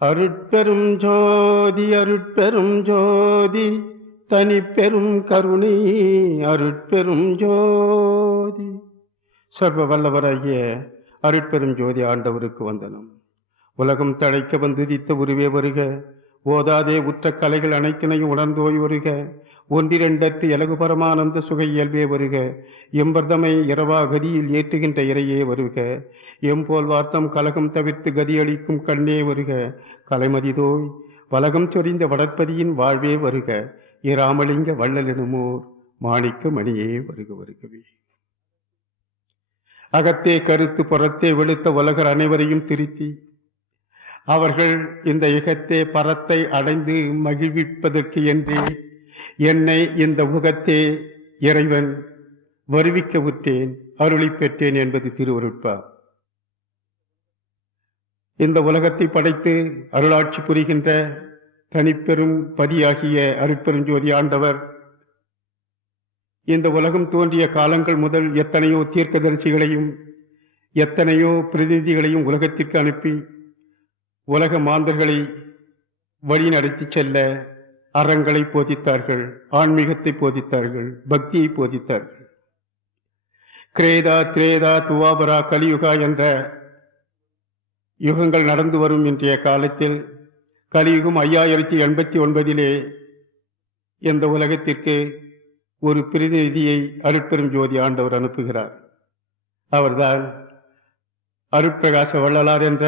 அருட்பெரும் ஜோதி அருட்பெரும் ஜோதி தனிப்பெரும் கருணை அருட்பெரும் ஜோதி. சர்வ வல்லவராகிய அருட்பெரும் ஜோதி ஆண்டவருக்கு வந்தனம். உலகம் தழைக்க வந்துதித்த உருவே வருக. ஓதாதே உற்ற கலைகள் அனைத்தினையும் உணர்ந்தோய் வருக. ஒன்றிரண்டற்று எலகு பரமானந்த சுக இயல்பே வருக. எம்பர்தமை இரவா கதியில் ஏற்றுகின்ற இறையே வருக. எம்போல் வார்த்தம் கலகம் தவிர்த்து கதியளிக்கும் கண்ணே வருக. கலைமதிதோய் வலகம் சொரிந்த வடற்பதியின் வாழ்வே வருக. இராமலிங்க வள்ளலெனுமோர் மாணிக்க மணியே வருக வருகவே. அகத்தே கருத்து புறத்தே வெளுத்த உலகர் அனைவரையும் திருத்தி அவர்கள் இந்த இகத்தே பரத்தை அடைந்து மகிழ்விப்பதற்கு என்றே என்னை இந்த உகத்தே இறைவன் வருவிக்க விட்டேன், அருளி பெற்றேன் என்பது திருவருட்பா. இந்த உலகத்தை படைத்து அருளாட்சி புரிகின்ற தனிப்பெரும் பதியாகிய அருட்பெருஞ்சோதி ஆண்டவர் இந்த உலகம் தோன்றிய காலங்கள் முதல் எத்தனையோ தீர்க்கதரிசிகளையும் எத்தனையோ பிரதிநிதிகளையும் உலகத்திற்கு அனுப்பி உலக மாந்தர்களை வழி நடத்தி செல்ல அறங்களை போதித்தார்கள், ஆன்மீகத்தை போதித்தார்கள், பக்தியை போதித்தார்கள். கிரேதா திரேதா துவாபரா கலியுகா என்ற யுகங்கள் நடந்து வரும் இன்றைய காலத்தில் கலியுகம் 5089 இந்த உலகத்திற்கு ஒரு பிரதிநிதியை அருட்பெரும் ஜோதி ஆண்டவர் அனுப்புகிறார். அவர்தான் அருட்பிரகாச வள்ளலார் என்ற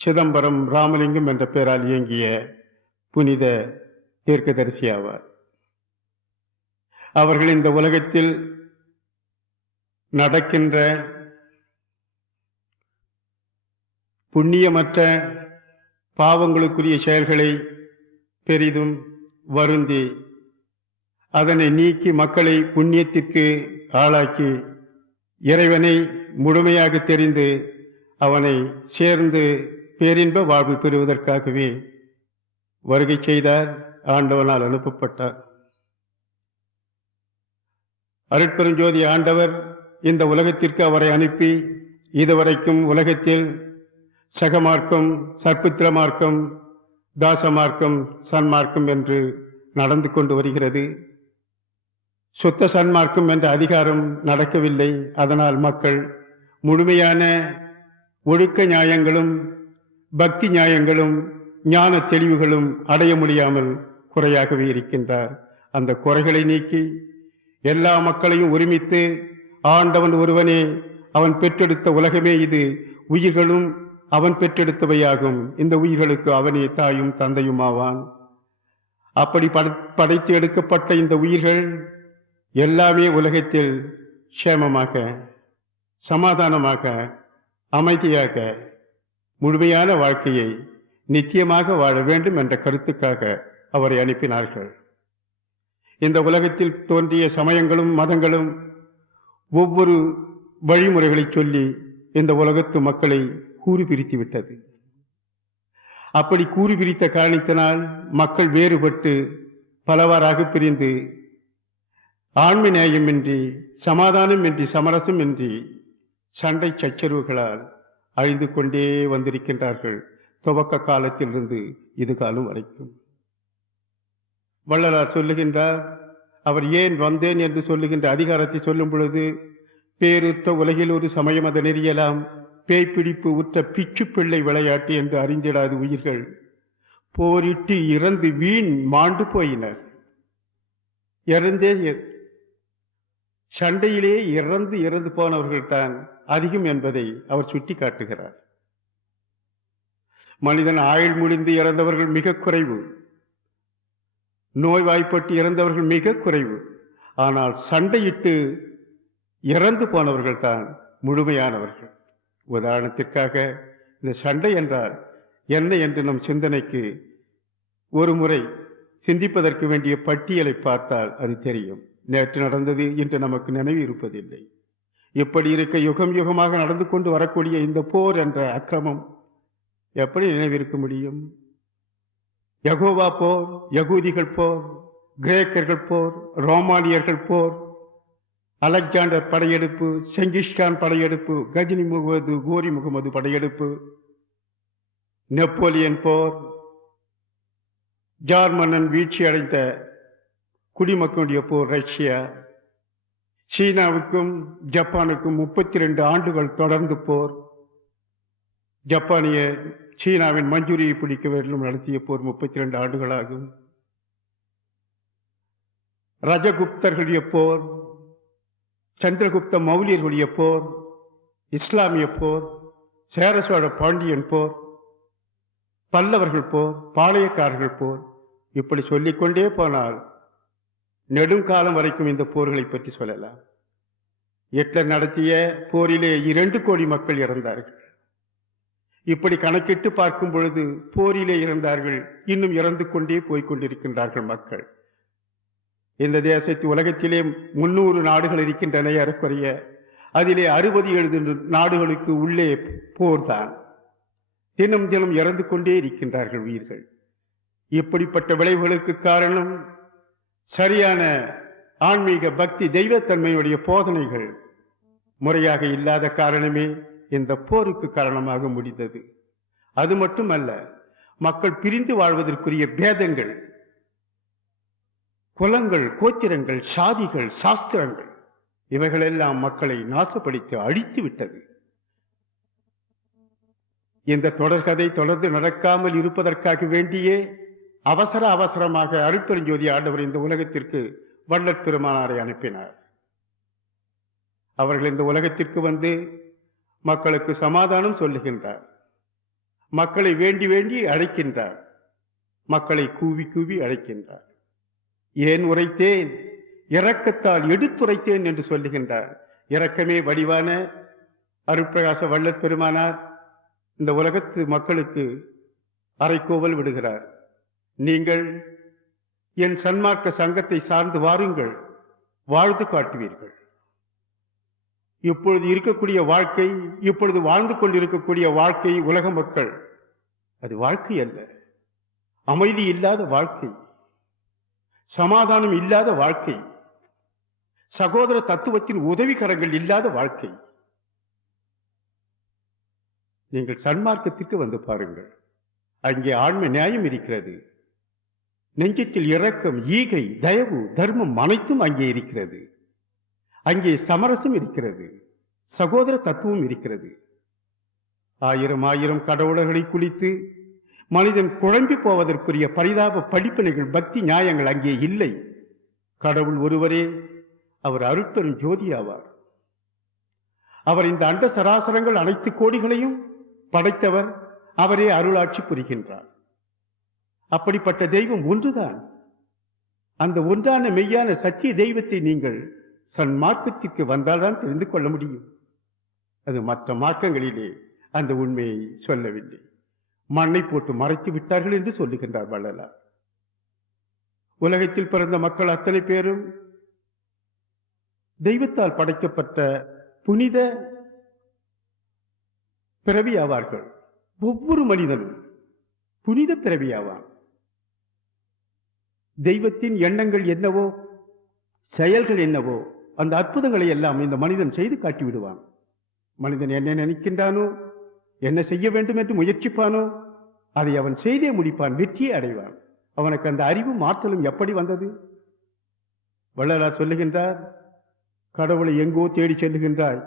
சிதம்பரம் ராமலிங்கம் என்ற பெயரால் இயங்கிய புனித தீர்க்கதரிசி ஆவார். அவர்கள் இந்த உலகத்தில் நடக்கின்ற புண்ணியமற்ற பாவங்களுக்குரிய செயல்களை பெரிதும் வருந்தி அதனை நீக்கி மக்களை புண்ணியத்திற்கு ஆளாக்கி இறைவனை முழுமையாக தெரிந்து அவனை சேர்ந்து பேரின்ப வாழ்வு பெறுவதற்காகவே வருகை செய்தார், ஆண்டவனால் அனுப்பப்பட்டார். அருட்பெருஞ்சோதி ஆண்டவர் இந்த உலகத்திற்கு அவரை அனுப்பி இதுவரைக்கும் உலகத்தில் சகமார்க்கம், சர்ப்புத்திர மார்க்கம், தாசமார்க்கம், சன்மார்க்கம் என்று நடந்து கொண்டு வருகிறது. சுத்த சன்மார்க்கம் என்ற அதிகாரம் நடக்கவில்லை. அதனால் மக்கள் முழுமையான ஒழுக்க நியாயங்களும் பக்தி நியாயங்களும் ஞான தெளிவுகளும் அடைய முடியாமல் குறையாகவே இருக்கின்றார். அந்த குறைகளை நீக்கி எல்லா மக்களையும் ஒருமித்து ஆண்டவன் ஒருவனே, அவன் பெற்றெடுத்த உலகமே இது, உயிர்களும் அவன் பெற்றெடுத்தவையாகும், இந்த உயிர்களுக்கு அவனே தாயும் தந்தையும் ஆவான். அப்படி படைத்து எடுக்கப்பட்ட இந்த உயிர்கள் எல்லாமே உலகத்தில் சேமமாக, சமாதானமாக, அமைதியாக, முழுமையான வாழ்க்கையை நித்தியமாக வாழ வேண்டும் என்ற கருத்துக்காக அவரை அனுப்பினார்கள். இந்த உலகத்தில் தோன்றிய சமயங்களும் மதங்களும் ஒவ்வொரு வழிமுறைகளை சொல்லி இந்த உலகத்து மக்களை கூறு பிரித்து விட்டது. அப்படி கூறு பிரித்த காரணத்தினால் மக்கள் வேறுபட்டு பலவாறாக பிரிந்து ஆண்மை நேயமின்றி, சமாதானமின்றி, சமரசமின்றி சண்டை சச்சரவுகளால் அழிந்து கொண்டே வந்திருக்கின்றார்கள், துவக்க காலத்திலிருந்து இது காலம் வரைக்கும். வள்ளலார் சொல்லுகின்றார், அவர் ஏன் வந்தேன் என்று சொல்லுகின்ற அதிகாரத்தை சொல்லும் பொழுது, பேருத்த உலகில் ஒரு சமயம் அதை நெறியலாம், பேய்பிடிப்பு உற்ற பிச்சு பிள்ளை விளையாட்டு என்று அறிந்திடாது உயிர்கள் போரிட்டு இறந்து வீண் மாண்டு போயினர். இறந்தே சண்டையிலே இறந்து போனவர்கள் தான் அதிகம் என்பதை அவர் சுட்டி காட்டுகிறார். மனிதன் ஆயுள் முடிந்து இறந்தவர்கள் மிக குறைவு, நோய்வாய்ப்பட்டு இறந்தவர்கள் மிக குறைவு. ஆனால் சண்டையிட்டு இறந்து போனவர்கள் தான் முழுமையானவர்கள். உதாரணத்திற்காக இந்த சண்டை என்றால் என்ன என்று நம் சிந்தனைக்கு ஒரு முறை சிந்திப்பதற்கு வேண்டிய பட்டியலை பார்த்தால் அது தெரியும். நேற்று நடந்தது இன்று நமக்கு நினைவு இருப்பதில்லை. இப்படி இருக்க யுகம் யுகமாக நடந்து கொண்டு வரக்கூடிய இந்த போர் என்ற அக்கிரமம் எப்படி நினைவிருக்க முடியும்? யகோவா போர், யகூதிகள் போர், கிரேக்கர்கள் போர், ரோமானியர்கள் போர், அலெக்சாண்டர் படையெடுப்பு, செங்கிஸ்கான் படையெடுப்பு, கஜினி முகமது, கோரி முகமது படையெடுப்பு, நெப்போலியன் போர், ஜார் மன்னன் வீழ்ச்சி அடைந்த குடிமக்களுடைய போர் ரஷ்யா, சீனாவுக்கும் ஜப்பானுக்கும் 32 ஆண்டுகள் தொடர்ந்து போர், ஜப்பானிய சீனாவின் மஞ்சூரியை பிடிக்க வேண்டும் நடத்திய போர் 32 ஆண்டுகளாகும். ரஜகுப்தர்களுடைய போர், சந்திரகுப்த மௌலியர்களுடைய போர், இஸ்லாமிய போர், சேரசோழ பாண்டியன் போர், பல்லவர்கள் போர், பாளையக்காரர்கள் போர், இப்படி சொல்லிக்கொண்டே போனால் நெடுங்காலம் வரைக்கும் இந்த போர்களை பற்றி சொல்லலாம். ஹிட்லர் நடத்திய போரிலே 2 கோடி மக்கள் இறந்தார்கள். இப்படி கணக்கிட்டு பார்க்கும் பொழுது போரிலே இறந்தார்கள், இன்னும் இறந்து கொண்டே போய்கொண்டிருக்கின்றார்கள் மக்கள். இந்த தேசத்து உலகத்திலே 300 நாடுகள் இருக்கின்றன ஏறக்குறைய. அதிலே 60-70 நாடுகளுக்கு உள்ளே போர்தான். தினம் தினம் இறந்து கொண்டே இருக்கின்றார்கள் உயிர்கள். இப்படிப்பட்ட விளைவுகளுக்கு காரணம் சரியான ஆன்மீக பக்தி தெய்வத்தன்மையுடைய போதனைகள் முறையாக இல்லாத காரணமே இந்த போருக்கு காரணமாக முடிந்தது. அது மட்டுமல்ல, மக்கள் பிரிந்து வாழ்வதற்குரிய பேதங்கள், குலங்கள், கோத்திரங்கள், சாதிகள், சாஸ்திரங்கள், இவைகளெல்லாம் மக்களை நாசப்படுத்தி அழித்து விட்டது. இந்த தொடர்கதை தொடர்ந்து நடக்காமல் இருப்பதற்காக வேண்டியே அவசரமாக அருட்பெருஞ்சோதி ஆண்டவர் இந்த உலகத்திற்கு வள்ளற் பெருமானாரை அனுப்பினார். அவர்கள் இந்த உலகத்திற்கு வந்து மக்களுக்கு சமாதானம் சொல்லுகின்றார், மக்களை வேண்டி வேண்டி அழைக்கின்றார், மக்களை கூவி கூவி அழைக்கின்றார். ஏன் உரைத்தேன், இரக்கத்தால் எடுத்துரைத்தேன் என்று சொல்லுகின்றார். இரக்கமே வடிவான அருட்பிரகாச வள்ளற் பெருமானார் இந்த உலகத்து மக்களுக்கு அறைகோவல் விடுகிறார். நீங்கள் என் சன்மார்க்க சங்கத்தை சார்ந்து வாருங்கள், வாழ்ந்து காட்டுவீர்கள். இப்பொழுது இருக்கக்கூடிய வாழ்க்கை, இப்பொழுது வாழ்ந்து கொண்டிருக்கக்கூடிய வாழ்க்கை உலக மக்கள், அது வாழ்க்கை அல்ல. அமைதி இல்லாத வாழ்க்கை, சமாதானம் இல்லாத வாழ்க்கை, சகோதர தத்துவத்தின் உதவிகரங்கள் இல்லாத வாழ்க்கை. நீங்கள் சன்மார்க்கத்திற்கு வந்து பாருங்கள், அங்கே ஆன்ம நியாயம் இருக்கிறது. நெஞ்சத்தில் இரக்கம், ஈகை, தயவு, தர்மம் அனைத்தும் அங்கே இருக்கிறது. அங்கே சமரசம் இருக்கிறது, சகோதர தத்துவம் இருக்கிறது. ஆயிரம் கடவுளர்களை குளித்து மனிதன் குழம்பி போவதற்குரிய பரிதாப படிப்பினைகள், பக்தி நியாயங்கள் அங்கே இல்லை. கடவுள் ஒருவரே, அவர் அருட்பெரும் ஜோதி ஆவார். அவர் இந்த அண்ட சராசரங்கள் அனைத்து கோடிகளையும் படைத்தவர். அவரே அருளாட்சி புரிகின்றார். அப்படிப்பட்ட தெய்வம் ஒன்றுதான். அந்த ஒன்றான மெய்யான சத்திய தெய்வத்தை நீங்கள் சன்மார்க்கத்திற்கு வந்தால்தான் தெரிந்து கொள்ள முடியும். அது மற்ற மார்க்கங்களிலே அந்த உண்மையை சொல்லவில்லை. மண்ணை போட்டு மறைத்து விட்டார்கள் என்று சொல்லுகின்றார் வள்ளலார். உலகத்தில் பிறந்த மக்கள் அத்தனை பேரும் தெய்வத்தால் படைக்கப்பட்ட புனித பிறவி ஆவார்கள். ஒவ்வொரு மனிதனும் புனித பிறவி ஆவான். தெய்வத்தின் எண்ணங்கள் என்னவோ, செயல்கள் என்னவோ, அந்த அற்புதங்களை எல்லாம் இந்த மனிதன் செய்து காட்டி விடுவான். மனிதன் என்ன நினைக்கின்றானோ, என்ன செய்ய வேண்டும் என்று முயற்சிப்பானோ, அதை அவன் செய்தே முடிப்பான், வெற்றியை அடைவான். அவனுக்கு அந்த அறிவும் ஆற்றலும் எப்படி வந்தது? வள்ளலார் சொல்லுகின்றார், கடவுளை எங்கோ தேடி செல்லுகின்றாய்,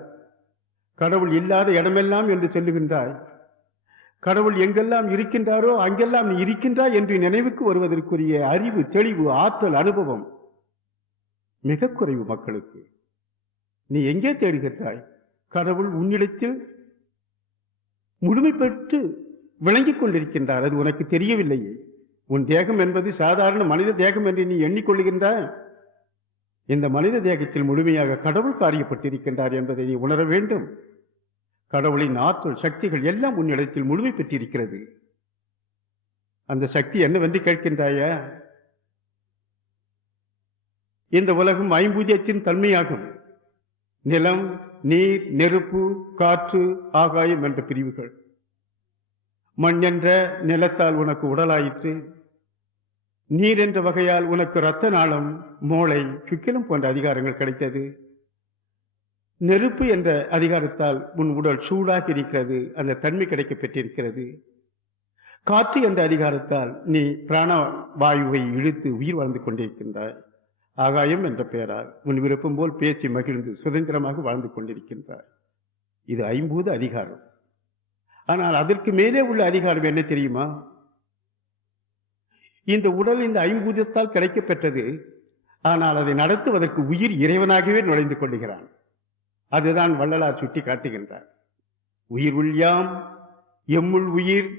கடவுள் இல்லாத இடமெல்லாம் என்று சொல்லுகின்றாய், கடவுள் எங்கெல்லாம் இருக்கின்றாரோ அங்கெல்லாம் நீ இருக்கின்றாய் என்று நினைவுக்கு வருவதற்குரிய அறிவு, தெளிவு, ஆற்றல், அனுபவம் மிக குறைவு மக்களுக்கு. நீ எங்கே தேடுகின்றாய்? கடவுள் உன்னிடத்தில் முழுமை பெற்று விளங்கிக் கொண்டிருக்கின்றார். அது உனக்கு தெரியவில்லையே. உன் தேகம் என்பது சாதாரண மனித தேகம் என்று நீ எண்ணிக்கொள்ளுகின்றாய். இந்த மனித தேகத்தில் முழுமையாக கடவுள் காரியப்பட்டிருக்கின்றார் என்பதை நீ உணர வேண்டும். கடவுளின் ஆற்றல், சக்திகள் எல்லாம் உன்னிடத்தில் முழுமை பெற்றிருக்கிறது. அந்த சக்தி என்னவென்று கேட்கின்றாயா? இந்த உலகம் ஐம்பூஜ்யத்தின் தன்மையாகும். நிலம், நீர், நெருப்பு, காற்று, ஆகாயம் என்ற பிரிவுகள். மண் என்ற நிலத்தால் உனக்கு உடலாயிற்று. நீர் என்ற வகையால் உனக்கு இரத்த நாளம், மூளை, சுக்கிலம் போன்ற அதிகாரங்கள் கிடைத்தது. நெருப்பு என்ற அதிகாரத்தால் உன் உடல் சூடாக இருக்கிறது, அந்த தன்மை கிடைக்க பெற்றிருக்கிறது. காற்று என்ற அதிகாரத்தால் நீ பிராண வாயுவை இழுத்து உயிர் வாழ்ந்து கொண்டிருக்கின்றாய். ஆகாயம் என்ற பெயரால் உன் விருப்பம் போல் பேசி மகிழ்ந்து சுதந்திரமாக வாழ்ந்து கொண்டிருக்கின்றாய். இது ஐம்பூத அதிகாரம். ஆனால் அதற்கு மேலே உள்ள அதிகாரம் என்ன தெரியுமா? இந்த உடல் இந்த ஐம்பூதத்தால் கிடைக்கப்பெற்றது. ஆனால் அதை நடத்துவதற்கு உயிர் இறைவனாகவே நுழைந்து கொள்ளுகிறான். அதுதான் வள்ளலார் சுட்டி காட்டுகின்றார். உயிர் உள்யாம் எம்முள் உயிர்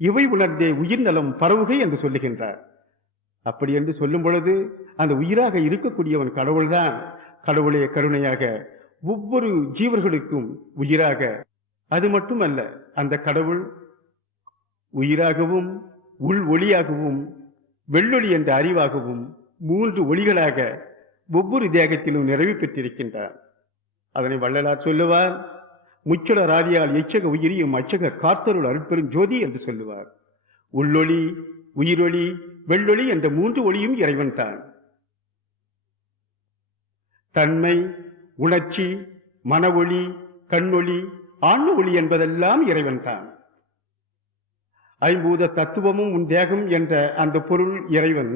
இவை உணர்ந்தே உயிர் நலம் பரவுகை என்று சொல்லுகின்றார். அப்படி என்று சொல்லும் பொழுது அந்த உயிராக இருக்கக்கூடியவன் கடவுள்தான். கடவுளே கருணையாக ஒவ்வொரு ஜீவர்களுக்கும் உயிராக, அது மட்டுமல்ல, அந்த கடவுள் உயிராகவும் உள் ஒளியாகவும் வெள்ளொளி என்ற அறிவாகவும் 3 ஒளிகளாக ஒவ்வொரு தேகத்திலும் நிறைவு பெற்றிருக்கின்றார். அதனை வள்ளலார் சொல்லுவார், முச்சட ராதியால் எச்சக உயிரியும் அச்சக காத்தருள் அருட்பெரும் ஜோதி என்று சொல்லுவார். உள்ளொளி, உயிரொளி, வெள்ளொளி என்ற 3 ஒளியும் இறைவன் தான். தன்மை, உணர்ச்சி, மன ஒளி, கண்ணொளி, ஆன்ம ஒளி என்பதெல்லாம் இறைவன் தான். ஐம்பூத தத்துவமும் உன் தேகம் என்ற அந்த பொருள் இறைவன்.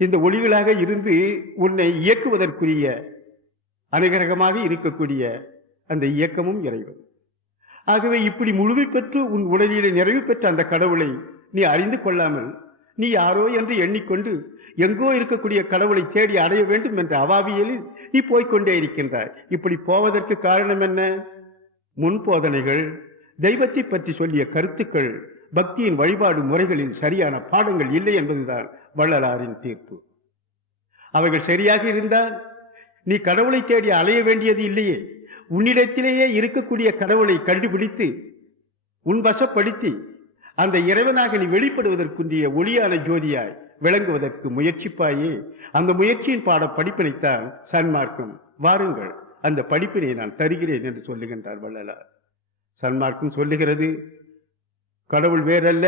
இந்த ஒளிகளாக இருந்து உன்னை இயக்குவதற்குரிய அனுகிரகமாக இருக்கக்கூடிய அந்த இயக்கமும் இறைவன். ஆகவே இப்படி முழுமை பெற்று உன் உடலிலே நிறைவு பெற்ற அந்த கடவுளை நீ அறிந்து கொள்ளாமல் நீ யாரோ என்று எண்ணிக்கொண்டு எங்கோ இருக்கக்கூடிய கடவுளை தேடி அடைய வேண்டும் என்ற அவாவியலில் நீ போய்கொண்டே இருக்கின்றாய். இப்படி போவதற்கு காரணம் என்ன? முன்போதனைகள், தெய்வத்தை பற்றி சொல்லிய கருத்துக்கள், பக்தியின் வழிபாடு முறைகளில் சரியான பாடங்கள் இல்லை என்பதுதான் வள்ளலாரின் தீர்ப்பு. அவைகள் சரியாக இருந்தால் நீ கடவுளை தேடி அலைய வேண்டியது இல்லையே. உன்னிடத்திலேயே இருக்கக்கூடிய கடவுளை கண்டுபிடித்து உன் வசப்படுத்தி அந்த இறைவனாக நீ வெளிப்படுவதற்குரிய ஒளியான ஜோதியாய் விளங்குவதற்கு முயற்சிப்பாயே. அந்த முயற்சியின் பாட படிப்பினைத்தான் சன்மார்க்கம். வாருங்கள், அந்த படிப்பினை நான் தருகிறேன் என்று சொல்லுகின்றார் வள்ளலார். சன்மார்க்கம் சொல்லுகிறது, கடவுள் வேறல்ல,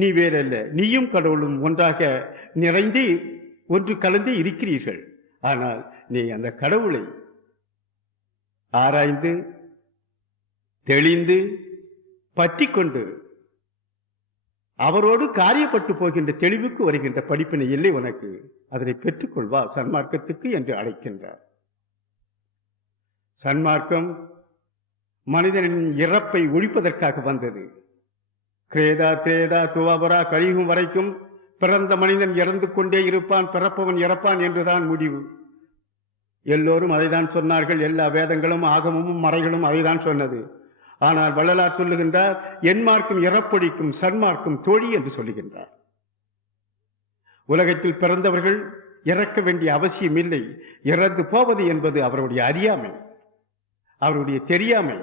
நீ வேறல்ல, நீயும் கடவுளும் ஒன்றாக நிறைந்து ஒன்று கலந்து இருக்கிறீர்கள். ஆனால் நீ அந்த கடவுளை ஆராய்ந்து தெளிந்து பற்றி கொண்டு அவரோடு காரியப்பட்டு போகின்ற தெளிவுக்கு வருகின்ற படிப்பினை இல்லை உனக்கு. அதனை பெற்றுக்கொள்வா சன்மார்க்கத்துக்கு என்று அழைக்கின்றார். சன்மார்க்கம் மனிதனின் இறப்பை ஒழிப்பதற்காக வந்தது. கிரேதா திரேதா துவாபரா கலியுகம் வரைக்கும் பிறந்த மனிதன் இறந்து கொண்டே இருப்பான், பிறப்பவன் இறப்பான் என்றுதான் முடிவு. எல்லோரும் அதைதான் சொன்னார்கள். எல்லா வேதங்களும் ஆகமும் மறைகளும் அதைதான் சொன்னது. ஆனால் வள்ளலார் சொல்லுகின்றார், என் மார்க்கம் இறப்பொழிக்கும், சன்மார்க்கம் தோழி என்று சொல்லுகின்றார். உலகத்தில் பிறந்தவர்கள் இறக்க வேண்டிய அவசியம் இல்லை. இறந்து போவது என்பது அவருடைய அறியாமை, அவருடைய தெரியாமை,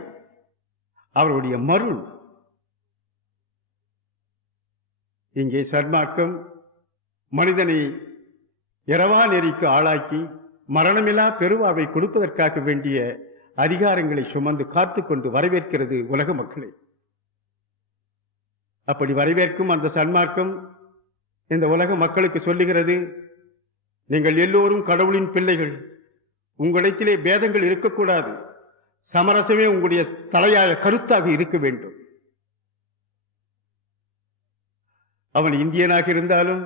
அவருடைய மருள். இங்கே சன்மார்க்கம் மனிதனை இரவா நெறிக்கு ஆளாக்கி மரணமில்லா பெருவாழ்வை கொடுப்பதற்காக வேண்டிய அதிகாரங்களை சுமந்து காத்துக்கொண்டு வரவேற்கிறது உலக மக்களை. அப்படி வரவேற்கும் அந்த சன்மார்க்கம் இந்த உலக மக்களுக்கு சொல்லுகிறது, நீங்கள் எல்லோரும் கடவுளின் பிள்ளைகள். உங்களிடத்திலே பேதங்கள் இருக்கக்கூடாது. சமரசமே உங்களுடைய தலையாய கருத்தாக இருக்க வேண்டும். அவன் இந்தியனாக இருந்தாலும்,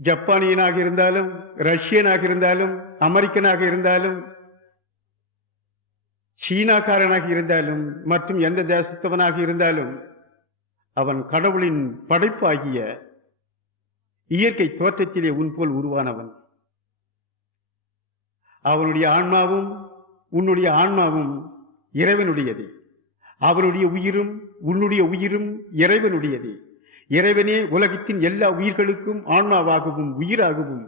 ஜப்பானியனாக இருந்தாலும், ரஷ்யனாக இருந்தாலும், அமெரிக்கனாக இருந்தாலும், சீனாக்காரனாக இருந்தாலும், மற்றும் எந்த தேசத்தவனாக இருந்தாலும், அவன் கடவுளின் படைப்பாகிய இயற்கை தோற்றத்திலே உன்போல் உருவானவன். அவனுடைய ஆன்மாவும் உன்னுடைய ஆன்மாவும் இறைவனுடையது. அவனுடைய உயிரும் உன்னுடைய உயிரும் இறைவனுடையது. இறைவனே உலகத்தின் எல்லா உயிர்களுக்கும் ஆன்மாவாகவும் உயிராகவும்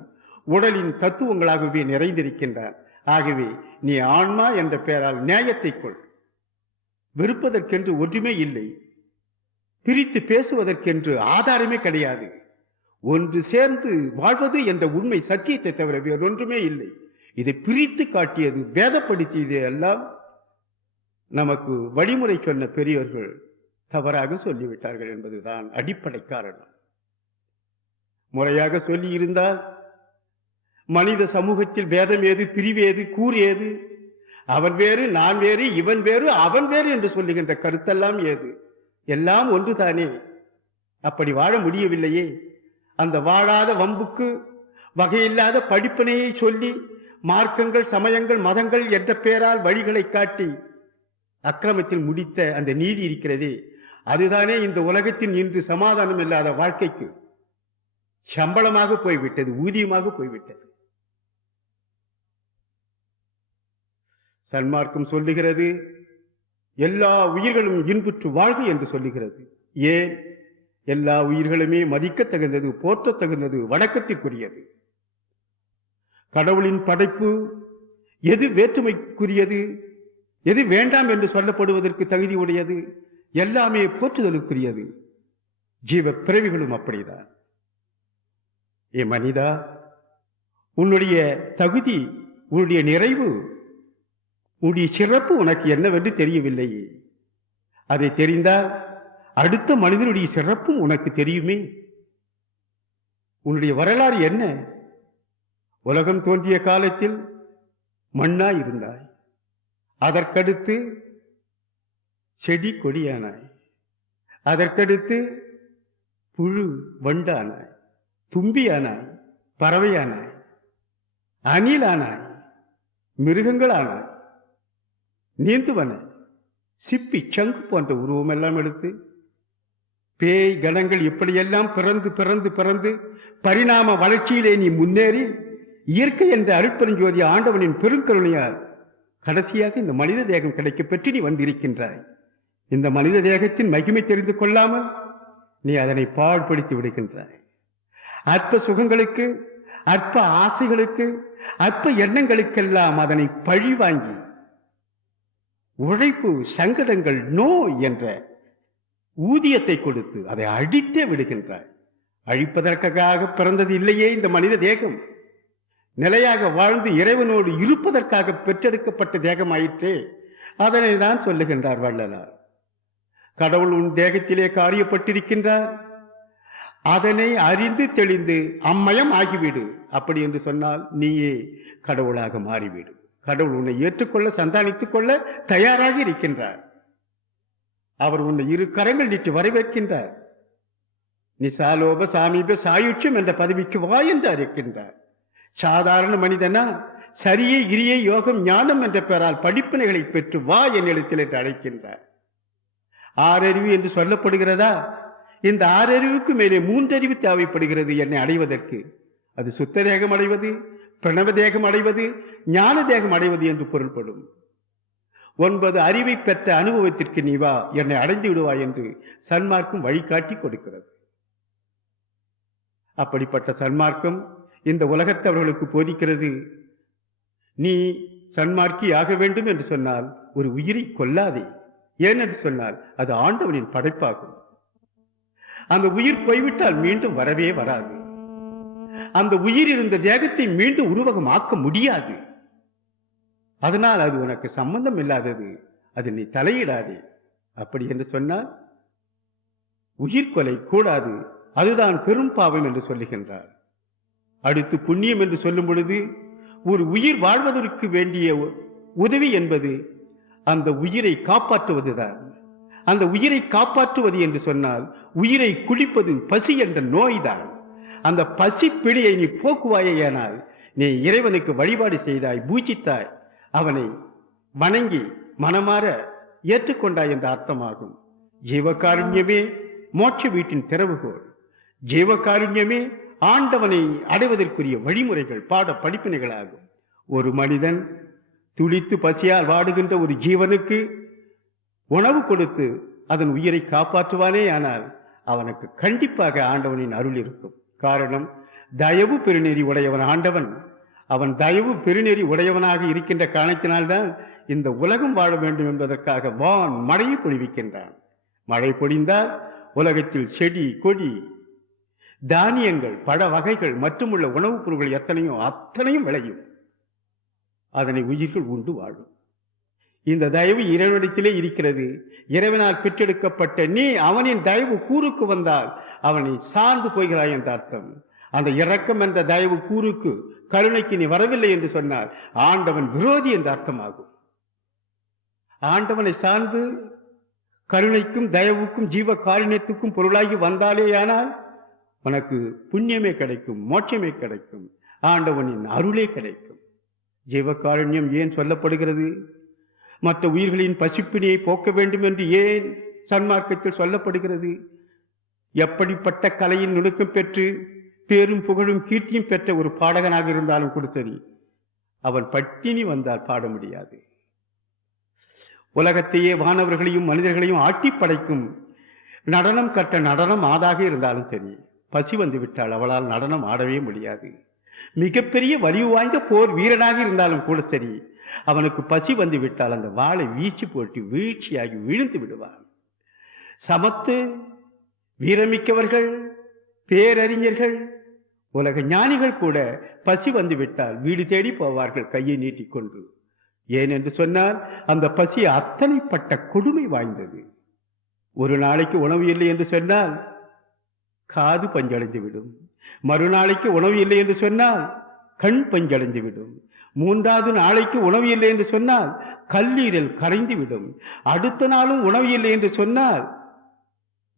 உடலின் தத்துவங்களாகவே நிறைந்திருக்கின்றான். ஆகவே நீ ஆன்மா என்ற பெயரால் நியாயத்தை கொள். வெறுப்பதற்கென்று ஒன்றுமே இல்லை. பிரித்து பேசுவதற்கென்று ஆதாரமே கிடையாது. ஒன்று சேர்ந்து வாழ்வது என்ற உண்மை சத்தியத்தை தவிர வேறொன்றுமே இல்லை. இதை பிரித்து காட்டியது, வேதப்படுத்தியது எல்லாம் நமக்கு வழிமுறை சொன்ன பெரியவர்கள் தவறாக சொல்லிவிட்டார்கள் என்பதுதான் அடிப்படை காரணம். முறையாக சொல்லி இருந்தால் மனித சமூகத்தில் வேதம் ஏது, பிரிவு ஏது, கூறு ஏது, அவன் வேறு, நான் வேறு, இவன் வேறு, அவன் வேறு என்று சொல்லுகின்ற கருத்தெல்லாம் ஏது? எல்லாம் ஒன்றுதானே. அப்படி வாழ முடியவில்லையே. அந்த வாழாத வம்புக்கு வகையில்லாத படிப்பினையை சொல்லி மார்க்கங்கள், சமயங்கள், மதங்கள் என்ற பெயரால் வழிகளை காட்டி அக்கிரமத்தில் முடித்த அந்த நீதி இருக்கிறதே, அதுதானே இந்த உலகத்தில் இன்று சமாதானம் இல்லாத வாழ்க்கைக்கு சம்பளமாக போய்விட்டது, ஊதியமாக போய்விட்டது. சன்மார்க்கம் சொல்லுகிறது எல்லா உயிர்களும் இன்புற்று வாழ்க என்று சொல்லுகிறது. ஏன்? எல்லா உயிர்களுமே மதிக்கத் தகுந்தது, போற்றத் தகுந்தது, வணக்கத்திற்குரியது. கடவுளின் படைப்பு எது வேற்றுமைக்குரியது, எது வேண்டாம் என்று சொல்லப்படுவதற்கு தகுதி உடையது, எல்லாமே போற்றுதலுக்குரியது. ஜீவ பிறவிகளும் அப்படிதான். ஏ மனிதா, உன்னுடைய தகுதி, உன்னுடைய நிறைவு, உன்னுடைய சிறப்பு உனக்கு என்னவென்று தெரியவில்லையே. அதை தெரிந்தால் அடுத்த மனிதனுடைய சிறப்பும் உனக்கு தெரியுமே. உன்னுடைய வரலாறு என்ன? உலகம் தோன்றிய காலத்தில் மண்ணாய் இருந்தாய், அதற்கடுத்து செடி கொடியானாய், அதற்கடுத்து புழு வண்டானாய், தும்பியானாய், பறவையானாய், அணிலானாய், மிருகங்களானாய், நீந்துவன, சிப்பி, சங்கு போன்ற உருவம் எல்லாம் எடுத்து பேய் கணங்கள் இப்படியெல்லாம் பிறந்து பிறந்து பிறந்து பரிணாம வளர்ச்சியிலே நீ முன்னேறி இயற்கை என்ற அருட்பெருஞ்சோதி ஆண்டவனின் பெருங்கருணையால் கடைசியாக இந்த மனித தேகம் கிடைக்க பெற்று நீ வந்திருக்கின்றாய். இந்த மனித தேகத்தின் மகிமை தெரிந்து கொள்ளாமல் நீ அதனை பாழ்படுத்தி விடுகின்றாய். அற்ப சுகங்களுக்கு, அற்ப ஆசைகளுக்கு, அற்ப எண்ணங்களுக்கெல்லாம் அதனை பழி வாங்கி உழைப்பு, சங்கடங்கள், நோய் என்ற ஊதியத்தை கொடுத்து அதை அழித்தே விடுகின்றாய். அழிப்பதற்காக பிறந்தது இல்லையே இந்த மனித தேகம். நிலையாக வாழ்ந்து இறைவனோடு இருப்பதற்காக பெற்றெடுக்கப்பட்ட தேகமாயிற்றே. அதனை தான் சொல்லுகின்றார் வள்ளலார். கடவுள் உன் தேகத்திலே காரியப்பட்டிருக்கின்றார், அதனை அறிந்து தெளிந்து அம்மயம் ஆகிவிடு. அப்படி என்று சொன்னால் நீயே கடவுளாக மாறிவிடு. கடவுள் உன்னை ஏற்றுக்கொள்ள, சந்தானித்துக் கொள்ள தயாராக இருக்கின்றார். அவர் உன்னை இரு கரங்கள் நீட்டி வரவேற்கின்றார். நிசாலோப சாமீப சாயுட்சம் என்ற பதவிக்கு வா என்று அழைக்கின்றார். சாதாரண மனிதனா சரியை, கிரியை, யோகம், ஞானம் என்ற பெயரால் படிப்பினைகளை பெற்று வா என்னிடத்தில் என்று அழைக்கின்றார். ஆறறிவு என்று சொல்லப்படுகிறதா? இந்த ஆறறிவுக்கு மேலே மூன்றறிவு தேவைப்படுகிறது என்னை அடைவதற்கு. அது சுத்த தேகம் அடைவது, பிரணவ தேகம் அடைவது, ஞான தேகம் அடைவது என்று பொருள்படும். 9 அறிவை பெற்ற அனுபவத்திற்கு நீ வா, என்னை அடைந்து விடுவாய் என்று சன்மார்க்கம் வழிகாட்டி கொடுக்கிறது. அப்படிப்பட்ட சன்மார்க்கம் இந்த உலகத்தவர்களுக்கு போதிக்கிறது. நீ சன்மார்க்கி ஆக வேண்டும் என்று சொன்னால் ஒரு உயிரை கொல்லாதே. ஏனென்று சொன்னால் அது ஆண்டவனின் படைப்பாகும். அந்த உயிர் போய்விட்டால் மீண்டும் வரவே வராது. அந்த உயிர் இருந்த தேகத்தை மீண்டும் உருவகமாக்க முடியாது. அதனால் அது உனக்கு சம்பந்தம் இல்லாதது, அது நீ தலையிடாதே. அப்படி என்று சொன்னால் உயிர் கொலை கூடாது, அதுதான் பெரும் பாவம் என்று சொல்லுகின்றார். அடுத்து புண்ணியம் என்று சொல்லும் பொழுது ஒரு உயிர் வாழ்வதற்கு வேண்டிய உதவி என்பது அந்த உயிரை காப்பாற்றுவதுதான். அந்த உயிரை காப்பாற்றுவது என்று சொன்னால் உயிரை குடிப்பது பசி என்ற நோய்தான். அந்த பசி பிடியை நீ போக்குவாயேயானால் நீ இறைவனுக்கு வழிபாடு செய்தாய், பூஜித்தாய், அவனை வணங்கி மனமாற ஏற்றுக்கொண்டாய் என்ற அர்த்தமாகும். ஜீவகாருண்யமே மோட்ச வீட்டின் திறவுகோல். ஜீவகாருண்யமே ஆண்டவனை அடைவதற்குரிய வழிமுறைகள், பாட படிப்பினைகளாகும். ஒரு மனிதன் துடித்து பசியால் வாடுகின்ற ஒரு ஜீவனுக்கு உணவு கொடுத்து அதன் உயிரை காப்பாற்றுவானே, ஆனால் அவனுக்கு கண்டிப்பாக ஆண்டவனின் அருள் இருக்கும். காரணம், தயவு பெருநெறி உடையவன் ஆண்டவன். அவன் தயவு பெருநெறி உடையவனாக இருக்கின்ற காரணத்தினால்தான் இந்த உலகம் வாழ வேண்டும் என்பதற்காக வான் மழையை பொழிவிக்கின்றான். மழை பொழிந்தால் உலகத்தில் செடி, கொடி, தானியங்கள், பழ வகைகள் மற்றுமுள்ள உணவுப் பொருட்கள் அத்தனையும் விளையும். அதனை உயிர்கள் உண்டு வாழும். இந்த தயவு இறைவனிடத்திலே இருக்கிறது. இறைவனால் பெற்றெடுக்கப்பட்ட நீ அவனின் தயவு கூறுக்கு வந்தால் அவனை சார்ந்து போகிறாய் என்ற அர்த்தம். அந்த இரக்கம் என்ற தயவு கூறுக்கு, கருணைக்கு நீ வரவில்லை என்று சொன்னால் ஆண்டவன் விரோதி என்ற அர்த்தமாகும். ஆண்டவனை சார்ந்து கருணைக்கும் தயவுக்கும் ஜீவ காருண்யத்துக்கும் பொருளாகி வந்தாலேயானால் உனக்கு புண்ணியமே கிடைக்கும், மோட்சமே கிடைக்கும், ஆண்டவனின் அருளே கிடைக்கும். ஜீவகாருண்யம் ஏன் சொல்லப்படுகிறது? மற்ற உயிர்களின் பசிப்பினியை போக்க வேண்டும் என்று ஏன் சன்மார்க்கத்தில் சொல்லப்படுகிறது? எப்படிப்பட்ட கலையின் நுணுக்கம் பெற்று பேரும் புகழும் கீர்த்தியும் பெற்ற ஒரு பாடகனாக இருந்தாலும் கூட சரி, அவன் பட்டினி வந்தால் பாட முடியாது. உலகத்தையே வானவர்களையும் மனிதர்களையும் ஆட்டி படைக்கும் நடனம் கற்ற நடனம் ஆதாக இருந்தாலும் சரி, பசி வந்து விட்டால் அவளால் நடனம் ஆடவே முடியாது. மிகப்பெரிய வலிவு வாய்ந்த போர் வீரனாக இருந்தாலும் கூட சரி, அவனுக்கு பசி வந்து விட்டால் அந்த வாளை வீச்சு போட்டு வீழ்ச்சியாகி விழுந்து விடுவான். சமத்து வீரமிக்கவர்கள், பேரறிஞர்கள், உலக ஞானிகள் கூட பசி வந்து விட்டால் வீடு தேடி போவார்கள் கையை நீட்டிக்கொண்டு. ஏன் என்று சொன்னால் அந்த பசி அத்தனைப்பட்ட கொடுமை வாய்ந்தது. ஒரு நாளைக்கு உணவு இல்லை என்று சொன்னால் காது பஞ்சடைந்து விடும். மறுநாளைக்கு உணவு இல்லை என்று சொன்னால் கண் பஞ்சடைந்து விடும். மூன்றாவது நாளைக்கு உணவு இல்லை என்று சொன்னால் கல்லீரல் கரைந்து விடும். அடுத்த நாளும் உணவு இல்லை என்று சொன்னால்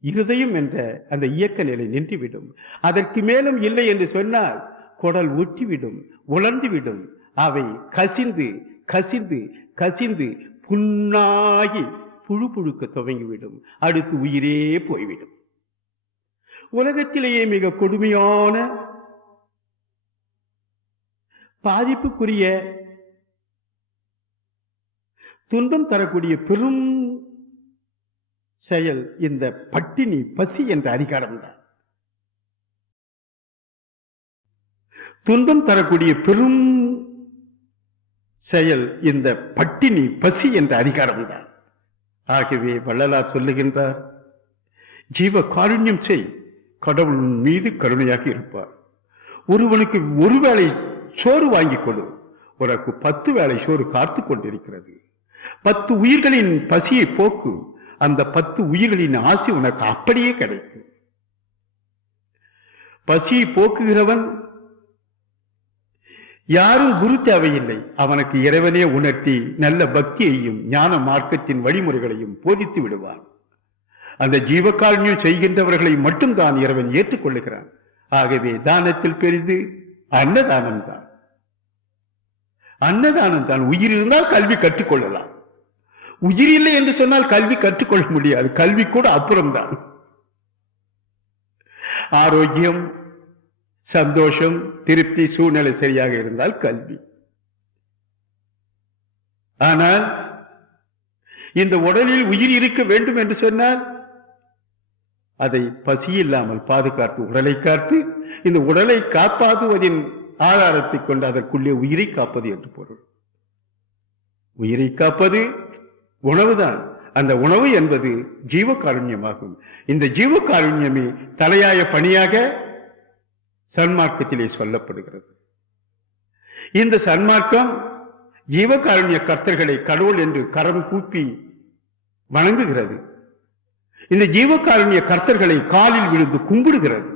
இருதயம் என்ற அந்த இயக்க நிலை நின்றுவிடும். அதற்கு மேலும் இல்லை என்று சொன்னால் குடல் ஊற்றிவிடும், உலர்ந்துவிடும். அவை கசிந்து கசிந்து கசிந்து புண்ணாகி புழு புழுக்க துவங்கிவிடும். அடுத்து உயிரே போய்விடும். உலகத்திலேயே மிக கொடுமையான பாதிப்புக்குரிய துன்பம் தரக்கூடிய பெரும் செயல் இந்த பட்டினி பசி என்ற அதிகாரம் தான். துன்பம் தரக்கூடிய பெரும் செயல் இந்த பட்டினி பசி என்ற அதிகாரம் தான். ஆகவே வள்ளலார் சொல்லுகின்றார், ஜீவ காருண்யம் செய், கடவுள் மீது கருணையாக இருப்பார். ஒருவனுக்கு ஒருவேளை சோறு வாங்கிக் கொடு, உனக்கு 10 வேளை சோறு காத்து கொண்டிருக்கிறது. 10 உயிர்களின் பசியை போக்கு, அந்த 10 உயிர்களின் ஆசை உனக்கு அப்படியே கிடைக்கும். பசியை போக்குகிறவன் யாரும் குரு தேவையில்லை. அவனுக்கு இறைவனே உணர்த்தி நல்ல பக்தியையும் ஞான மார்க்கத்தின் வழிமுறைகளையும் போதித்து விடுவான். அந்த ஜீவகாருண்யம் செய்கின்றவர்களை மட்டும்தான் இறைவன் ஏற்றுக்கொள்ளுகிறான். ஆகவே தானத்தில் பெரிது அன்னதானம் தான். அன்னதானம் தான். உயிர் இருந்தால் கல்வி கற்றுக்கொள்ளலாம். உயிர் இல்லை என்று சொன்னால் கல்வி கற்றுக்கொள்ள முடியாது. கல்வி கூட அப்புறம்தான். ஆரோக்கியம், சந்தோஷம், திருப்தி, சூழ்நிலை சரியாக இருந்தால் கல்வி. ஆனால் இந்த உடலில் உயிர் இருக்க வேண்டும் என்று சொன்னால் அதை பசி இல்லாமல் பாதுகாத்து உடலை காத்து, இந்த உடலை காப்பாற்றுவதின் ஆதாரத்தை கொண்டு அதற்குள்ளே உயிரை காப்பது என்று பொருள். உயிரை காப்பது உணவுதான். அந்த உணவு என்பது ஜீவகாருண்யமாகும். இந்த ஜீவகாருண்யமே தலையாய பணியாக சன்மார்க்கத்திலே சொல்லப்படுகிறது. இந்த சன்மார்க்கம் ஜீவகாருண்ய கர்த்தர்களை கடவுள் என்று கரம் கூப்பி வணங்குகிறது. இந்த ஜீவகாருண்ய கர்த்தர்களை காலில் விழுந்து கும்பிடுகிறது.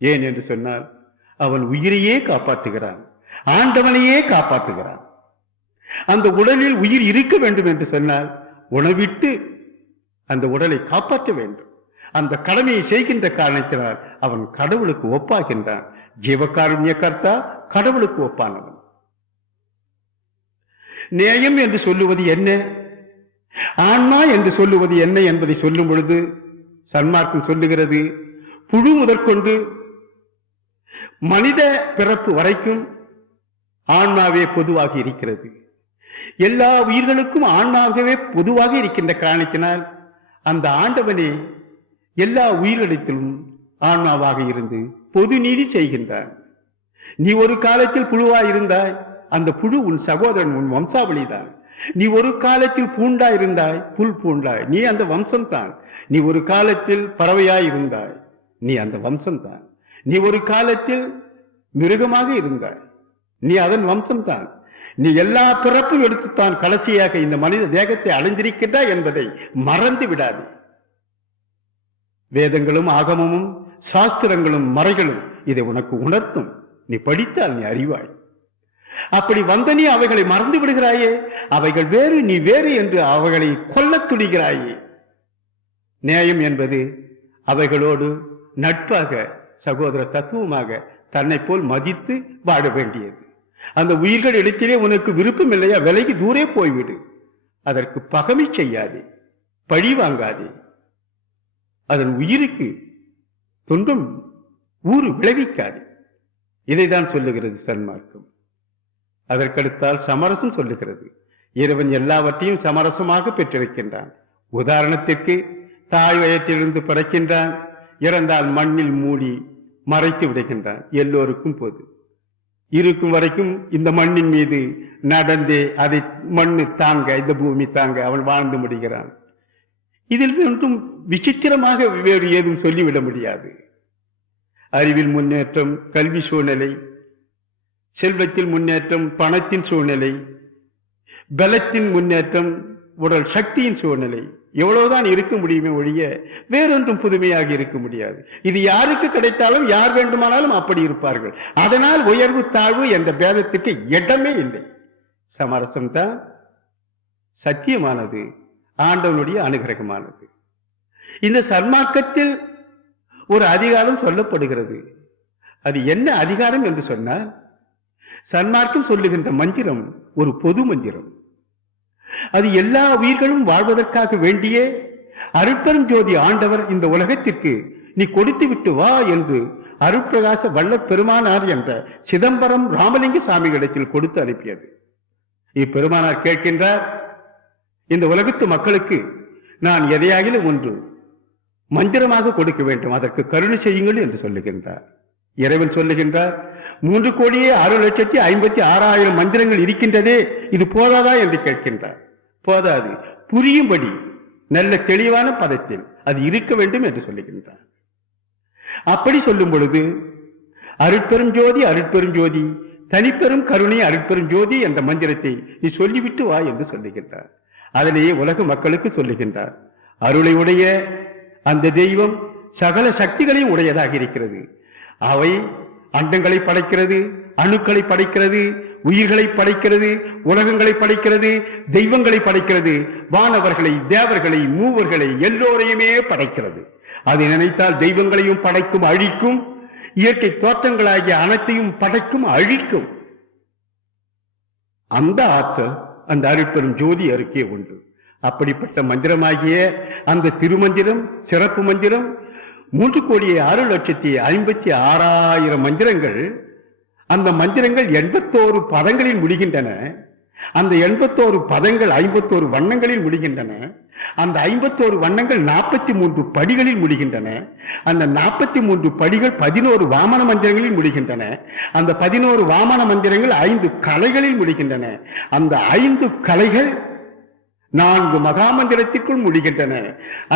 ஏன் என்று சொன்னால் அவன் உயிரையே காப்பாற்றுகிறான், ஆண்டவனையே காப்பாற்றுகிறான். அந்த உடலில் உயிர் இருக்க வேண்டும் என்று சொன்னால் உணவிட்டு அந்த உடலை காப்பாற்ற வேண்டும். அந்த கடமையை செய்கின்ற காரணத்தினால் அவன் கடவுளுக்கு ஒப்பாகின்றான். ஜீவகாருண்ய கர்த்தா கடவுளுக்கு ஒப்பானவன். நேயம் என்று சொல்லுவது என்ன, ஆன்மா என்று சொல்லுவது என்ன என்பதை சொல்லும் பொழுது சன்மார்க்கம் சொல்லுகிறது, புழு முதற்கொண்டு மனித பிறப்பு வரைக்கும் ஆன்மாவே பொதுவாக இருக்கிறது. எல்லா உயிர்களுக்கும் ஆன்மாகவே பொதுவாக இருக்கின்ற காரணத்தினால் அந்த ஆண்டவனே எல்லா உயிரிடத்திலும் ஆன்மாவாக இருந்து பொது நீதி செய்கின்றான். நீ ஒரு காலத்தில் புழுவாய் இருந்தாய், அந்த புழு உன் சகோதரன், உன் வம்சாவளிதான். நீ ஒரு காலத்தில் பூண்டாய் இருந்தாய், புல் பூண்டாய், நீ அந்த வம்சம்தான். நீ ஒரு காலத்தில் பறவையாய் இருந்தாய், நீ அந்த வம்சம்தான். நீ ஒரு காலத்தில் மிருகமாக இருந்தாய், நீ அதன் வம்சம்தான். நீ எல்லா பிறப்பும் எடுத்துத்தான் கடைசியாக இந்த மனித தேகத்தை அடைந்திருக்கின்றாய் என்பதை மறந்து விடாது. வேதங்களும் ஆகமமும் சாஸ்திரங்களும் மறைகளும் இதை உனக்கு உணர்த்தும். நீ படித்தால் நீ அறிவாய். அப்படி வந்த நீ அவைகளை மறந்து விடுகிறாயே, அவைகள் வேறு நீ வேறு என்று அவைகளை கொல்ல துணிகிறாயே. நேயம் என்பது அவைகளோடு நட்பாக சகோதர தத்துவமாக தன்னை போல் மதித்து வாழ வேண்டியது. அந்த உயிர்கள் இடத்திலே உனக்கு விருப்பம் இல்லையா, விலகி தூரே போய்விடு. அதற்கு பகமை செய்யாதே, பழி வாங்காதே. அதன் உயிருக்கு தொண்டும் ஊறு விளைவிக்காதே. இதைதான் சொல்லுகிறது சன்மார்க்கம். அதற்கடுத்தால் சமரசம் சொல்லுகிறது. இறைவன் எல்லாவற்றையும் சமரசமாக பெற்றிருக்கின்றான். உதாரணத்திற்கு தாய் வயற்றிலிருந்து பிறக்கின்றான், இறந்தால் மண்ணில் மூடி மறைத்து விடுகின்றான். எல்லோருக்கும் பொது. இருக்கும் வரைக்கும் இந்த மண்ணின் மீது நடந்தே அதை மண்ணு தாங்க, இந்த பூமி தாங்க அவன் வாழ்ந்து முடிகிறான். இதில் ஒன்றும் விசித்திரமாக வேறு ஏதும் சொல்லிவிட முடியாது. அறிவில் முன்னேற்றம், கல்வி சூழ்நிலை, செல்வத்தில் முன்னேற்றம், பணத்தின் சூழ்நிலை, பலத்தின் முன்னேற்றம், உடல் சக்தியின் சூழ்நிலை, எவ்வளவுதான் இருக்க முடியுமே ஒழிய வேறொன்றும் புதுமையாக இருக்க முடியாது. இது யாருக்கு கிடைத்தாலும் யார் வேண்டுமானாலும் அப்படி இருப்பார்கள். அதனால் உயர்வு தாழ்வு என்ற பேதத்துக்கு இடமே இல்லை. சமரசம் தான் சத்தியமானது, ஆண்டவனுடைய அனுகிரகமானது. இந்த சன்மார்க்கத்தில் ஒரு அதிகாரம் சொல்லப்படுகிறது. அது என்ன அதிகாரம் என்று சொன்னால், சன்மார்க்கம் சொல்லுகின்ற மந்திரம் ஒரு பொது மந்திரம். அது எல்லா உயிர்களும் வாழ்வதற்காக வேண்டிய அருட்பெரும் ஜோதி ஆண்டவர் இந்த உலகத்திற்கு நீ கொடுத்து விட்டு வா என்று அருட்பிரகாச வல்லற் பெருமானார் என்ற சிதம்பரம் ராமலிங்க சாமிகளிடத்தில் கொடுத்து அனுப்பியது. இப்பெருமானார் கேட்கின்றார், இந்த உலகத்து மக்களுக்கு நான் எதையாகிலும் ஒன்று மந்திரமாக கொடுக்க வேண்டும், அதற்கு கருணை செய்யுங்கள் என்று சொல்லுகின்றார். இறைவன் சொல்லுகின்றார், 3,06,56,000 மந்திரங்கள் இருக்கின்றதே, இது போதாதா என்று கேட்கின்றார். போதாது, புரியும்படி நல்ல தெளிவான பதத்தில் அது இருக்க வேண்டும் என்று சொல்லுகின்றார். அப்படி சொல்லும் பொழுது அருட்பெரும் ஜோதி அருட்பெரும் ஜோதி தனிப்பெரும் கருணை அருட்பெரும் ஜோதி என்ற மந்திரத்தை நீ சொல்லிவிட்டு வா என்று சொல்லுகின்றார். அதனையே உலக மக்களுக்கு சொல்லுகின்றார். அருளை உடைய அந்த தெய்வம் சகல சக்திகளையும் உடையதாக இருக்கிறது. அவை அண்டங்களை படைக்கிறது, அணுக்களை படைக்கிறது, உயிர்களை படைக்கிறது, உலகங்களை படைக்கிறது, தெய்வங்களை படைக்கிறது, வானவர்களை, தேவர்களை, மூவர்களை எல்லோரையுமே படைக்கிறது. அதை நினைத்தால் தெய்வங்களையும் படைக்கும், அழிக்கும், இயற்கை தோற்றங்களாகிய அனைத்தையும் படைக்கும், அழிக்கும். அந்த ஆற்றல் அந்த அருட்பெரும் ஜோதி அருக்கே உண்டு. அப்படிப்பட்ட மந்திரமாகிய அந்த திருமந்திரம், சிறப்பு மந்திரம் 3,06,56,000 மந்திரங்கள். அந்த மந்திரங்கள் 81 பதங்களில் முடிகின்றன. அந்த 81 பதங்கள் 51 வண்ணங்களில் முடிகின்றன. அந்த 51 வண்ணங்கள் 43 படிகளில் முடிகின்றன. அந்த 43 படிகள் 11 வாமன மந்திரங்களில் முடிகின்றன. அந்த 11 வாமன மந்திரங்கள் 5 கலைகளில் முடிகின்றன. அந்த 5 கலைகள் 4 மகாமந்திரத்திற்குள் முடிகின்றன.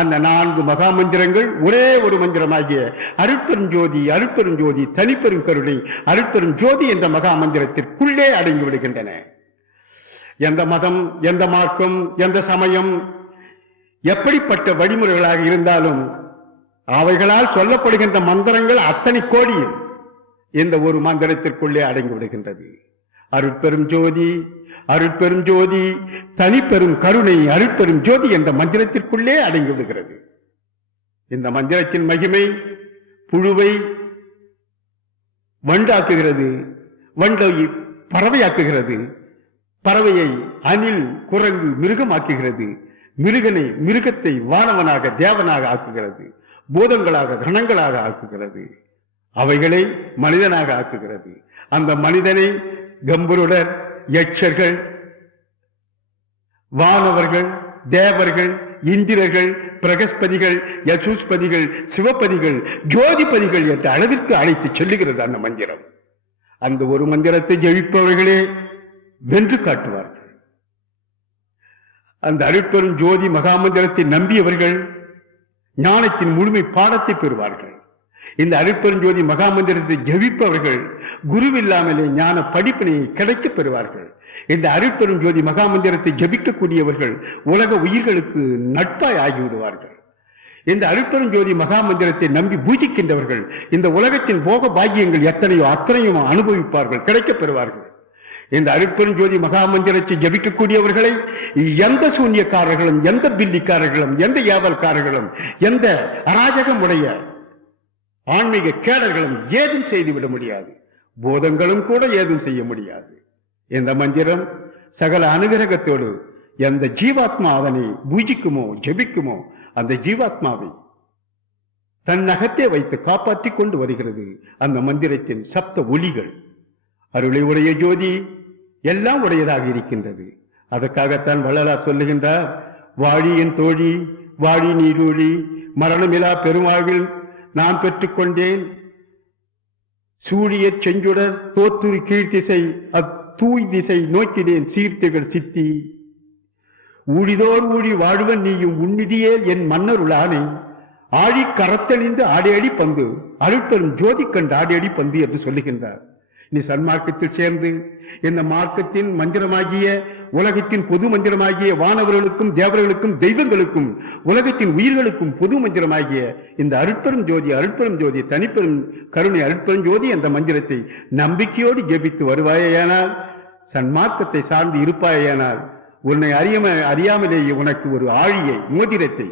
அந்த 4 மகாமந்திரங்கள் ஒரே ஒரு மந்திரமாகிய அருட்பெரும் ஜோதி அருட்பெரும் ஜோதி தனிப்பெரும் கருணை அருட்பெரும் ஜோதி என்ற மகாமந்திரத்திற்குள்ளே அடங்கி விடுகின்றன. எந்த மதம், எந்த மார்க்கம், எந்த சமயம், எப்படிப்பட்ட வழிமுறைகளாக இருந்தாலும் அவைகளால் சொல்லப்படுகின்ற மந்திரங்கள் அத்தனை கோடியும் இந்த ஒரு மந்திரத்திற்குள்ளே அடங்கி விடுகின்றது. அருட்பெரும் ஜோதி அருட்பெரும் ஜோதி தனிப்பெரும் கருணை அருட்பெரும் ஜோதி என்ற மந்திரத்திற்குள்ளே அடங்கி விடுகிறது. இந்த மந்திரத்தின் மகிமை புழுவை வண்டாக்குகிறது, வண்டை பறவையாக்குகிறது, பறவையை அணில் குரங்கு மிருகமாக்குகிறது, மிருகத்தை வானவனாக தேவனாக ஆக்குகிறது, பூதங்களாக கணங்களாக ஆக்குகிறது, அவைகளை மனிதனாக ஆக்குகிறது. அந்த மனிதனை கம்பருடர், யட்சர்கள், வானவர்கள், தேவர்கள், இந்திரர்கள், பிரகஸ்பதிகள், யசூஸ்பதிகள், சிவபதிகள், ஜோதிபதிகள் என்ற அளவிற்கு அழைத்து செல்லுகிறது அந்த மந்திரம். அந்த ஒரு மந்திரத்தை ஜெயிப்பவர்களே வென்று காட்டுவார்கள். அந்த அருட்பெரும் ஜோதி மகாமந்திரத்தை நம்பியவர்கள் ஞானத்தின் முழுமை பாடத்தை பெறுவார்கள். இந்த அருட்பெரும் ஜோதி மகாமந்திரத்தை ஜெபிப்பவர்கள் குருவில்லாமலே ஞான படிப்பினை கிடைக்க பெறுவார்கள். இந்த அருட்பெரும் ஜோதி மகாமந்திரத்தை ஜபிக்கக்கூடியவர்கள் உலக உயிர்களுக்கு நட்பாய் ஆகிவிடுவார்கள். இந்த அருட்பெரும் ஜோதி மகாமந்திரத்தை நம்பி பூஜிக்கின்றவர்கள் இந்த உலகத்தின் போக பாக்கியங்கள் எத்தனையோ அத்தனையும் அனுபவிப்பார்கள், கிடைக்க பெறுவார்கள். இந்த அருட்பெருஞ்சோதி மகாமந்திரத்தை ஜபிக்கக்கூடியவர்களை எந்த சூன்யக்காரர்களும், எந்த பில்லிக்காரர்களும், எந்த ஏவல்காரர்களும், எந்த அராஜகம் உடைய ஆன்மீக கேடர்களும் ஏதும் செய்துவிட முடியாது. போதங்களும் கூட ஏதும் செய்ய முடியாது. இந்த மந்திரம் சகல அனுகிரகத்தோடு எந்த ஜீவாத்மா அதனை பூஜிக்குமோ ஜபிக்குமோ அந்த ஜீவாத்மாவை தன் நகத்தை வைத்து காப்பாற்றிக் கொண்டு வருகிறது அந்த மந்திரத்தின் சப்த ஒலிகள். அருளை உடைய ஜோதி எல்லாம் உடையதாக இருக்கின்றது. அதற்காகத்தான் வள்ளலார் சொல்லுகின்றார், வாழி என் தோழி வாழி நீரூழி மரணமிலா பெருமாவில் நான் பெற்றுக்கொண்டேன். சூழிய செஞ்சுடர் தோத்துரு கீழ்த்திசை அத்தூய் திசை நோக்கினேன் சீர்த்திகள் சித்தி. ஊழிதோர் ஊழி வாழ்வன் நீயும் உன்னிதியே என் மன்னருளானை ஆழி கரத்தணிந்து ஆடியடி பந்து அருட்பெரும் ஜோதி கண்டு ஆடியடி பந்து என்று சொல்லுகின்றார். நீ சன்மார்க்கத்தில் சேர்ந்து இந்த மார்க்கத்தின் மந்திரமாகிய உலகத்தின் பொது மந்திரமாகிய வானவர்களுக்கும் தேவர்களுக்கும் தெய்வங்களுக்கும் உலகத்தின் உயிர்களுக்கும் பொது மந்திரமாகிய இந்த அருட்பெரும் ஜோதி தனிப்பெரும் கருணை அருட்பெரும் ஜோதி என்ற மந்திரத்தை நம்பிக்கையோடு ஜெபித்து வருவாயேயானால், சன்மார்க்கத்தை சார்ந்து இருப்பாயேயானால், உன்னை அறியாமலேயே உனக்கு ஒரு ஆழியை மோதிரத்தை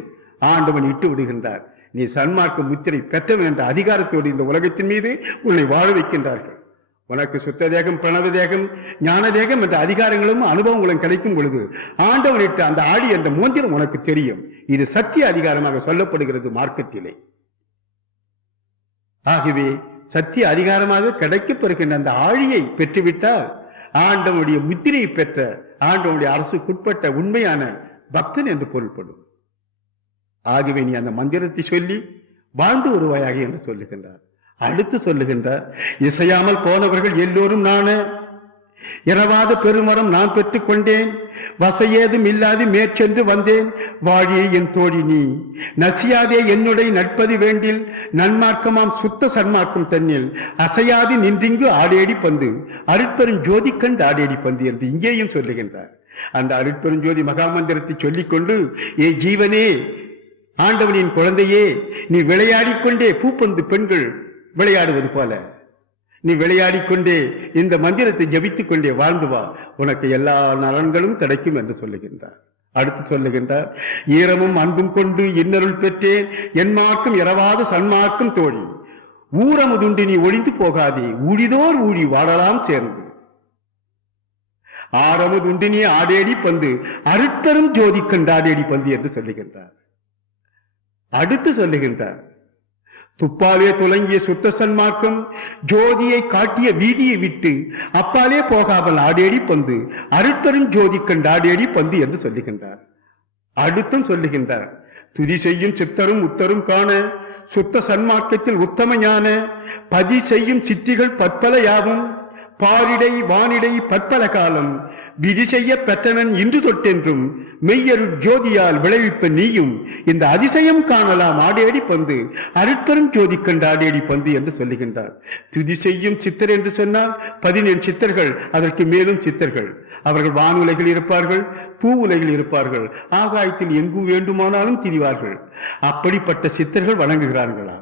ஆண்டவன் இட்டு விடுகின்றார். நீ சன்மார்க்க முத்திரை பெற்றவன் என்ற அதிகாரத்தோடு இந்த உலகத்தின் மீது உன்னை வாழ வைக்கின்றார்கள். உனக்கு சுத்த தேகம், பிரணவ தேகம், ஞான தேகம் என்ற அதிகாரங்களும் அனுபவங்களும் கிடைக்கும் பொழுது ஆண்டவனிட்டு அந்த ஆழி என்ற மோந்திரம் உனக்கு தெரியும். இது சத்திய அதிகாரமாக சொல்லப்படுகிறது மார்க்கத்திலே. ஆகவே சத்திய அதிகாரமாக கிடைக்கப்பெறுகின்ற அந்த ஆழியை பெற்றுவிட்டால் ஆண்டவனுடைய முத்திரையை பெற்ற, ஆண்டவனுடைய அரசுக்குட்பட்ட உண்மையான பக்தன் என்று பொருள்படும். ஆகவே நீ அந்த மந்திரத்தை சொல்லி வாழ்ந்து வருவாயாக என்று சொல்லுகின்றார். அடுத்து சொல்லுகின்றார், இசையாமல் போனவர்கள் எல்லோரும் நான இரவாத பெருமரம் நான் பெற்றுக் கொண்டேன். வசையேதும் இல்லாது மேற்சென்று வந்தேன். வாழியே என் தோழி நீ நசியாதே என்னுடைய நட்பது வேண்டில். நன்மார்க்கமாம் சுத்த சன்மார்க்கம் தன்னில் அசையாது நின்றிங்கு ஆடேடி பந்து அருட்பெரும் ஜோதி கண்டு ஆடேடி பந்து என்று இங்கேயும் சொல்லுகின்றார். அந்த அருட்பெரும் ஜோதி மகாமந்திரத்தை சொல்லிக்கொண்டு, ஏ ஜீவனே, ஆண்டவனின் குழந்தையே, நீ விளையாடிக்கொண்டே பூப்பந்து பெண்கள் விளையாடுவது போல நீ விளையாடிக்கொண்டே இந்த மந்திரத்தை ஜபித்துக் கொண்டே வாழ்ந்து வா, உனக்கு எல்லா நலன்களும் கிடைக்கும் என்று சொல்லுகின்றார். அடுத்து சொல்லுகின்றார், ஈரமும் அன்பும் கொண்டு இன்னருள் பெற்றேன். என் மார்க்கும் இரவாத சன்மார்க்கும் தோழி ஊரமுதுண்டு நீ ஒழிந்து போகாதே. ஊழிதோர் ஊழி வாழலாம் சேர்ந்து ஆரமுதுண்டு நீ ஆடேடி பந்து அருட்பெரும் ஜோதி கண்டு ஆடேடி பந்து என்று சொல்லுகின்றார். அடுத்து சொல்லுகின்றார், துப்பாலே துலங்கிய சுத்த சன்மார்க்கம் ஜோதியை காட்டிய வீதியை விட்டு அப்பாலே போகாமல் ஆடேடி பந்து அருட்பெரும் ஜோதி கண்டு ஆடேடி பந்து என்று சொல்லுகின்றார். அடுத்தும் சொல்லுகின்றார், துதி செய்யும் சித்தரும் உத்தரும் காண சுத்த சன்மார்க்கத்தில் உத்தம ஞான பதி செய்யும் சித்திகள் பற்பல யாவும் பாரிடை வானிடை பற்பல காலம் விதி செய்ய பெற்றனன் இன்று தொட்டென்றும் மெய்யரு ஜோதியால் விளைவிப்ப நீயும் இந்த அதிசயம் காணலாம் ஆடேடி பந்து அருட்பெரும் ஜோதி கண்டு ஆடேடி பந்து என்று சொல்லுகின்றார். துதி செய்யும் சித்தர் என்று சொன்னால் 17 சித்தர்கள், அதற்கு மேலும் சித்தர்கள். அவர்கள் வான் உலகில் இருப்பார்கள், பூ உலகில் இருப்பார்கள், ஆகாயத்தில் எங்கும் வேண்டுமானாலும் திரிவார்கள். அப்படிப்பட்ட சித்தர்கள் வணங்குகிறார்களா?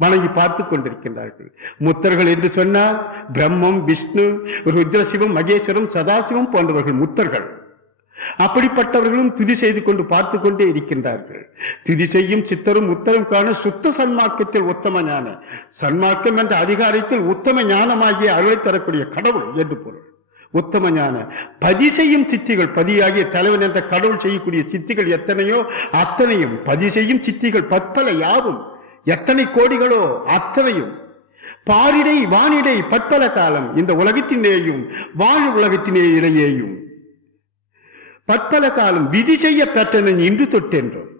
வணங்கி பார்த்து கொண்டிருக்கின்றார்கள். முத்தர்கள் என்று சொன்னால் பிரம்மம், விஷ்ணு, ருத்ரசிவம், மகேஸ்வரம், சதாசிவம் போன்றவர்கள் முத்தர்கள். அப்படிப்பட்டவர்களும் துதி செய்து கொண்டு பார்த்து கொண்டே இருக்கின்றார்கள். துதி செய்யும் சித்தரும் உத்தரும் காண சுத்த சன்மார்க்கத்தில் உத்தம ஞான, சன்மார்க்கம் என்ற அதிகாரத்தில் உத்தம ஞானமாகிய அருளை தரக்கூடிய கடவுள் என்று பொருள். உத்தம ஞான பதி செய்யும் சித்திகள், பதியாகிய தலைவன் என்ற கடவுள் செய்யக்கூடிய சித்திகள் எத்தனையோ அத்தனையும் பதி செய்யும் சித்திகள் பற்பல யாவும், எத்தனை கோடிகளோ அத்தனையும் பாரிடை வானிடை பற்பல காலம் இந்த உலகத்தினேயும் வாழ் உலகத்தினே இடையேயும் பற்பல காலம் விதி செய்ய பெற்றனன் இன்று தொட்டென்றோம்.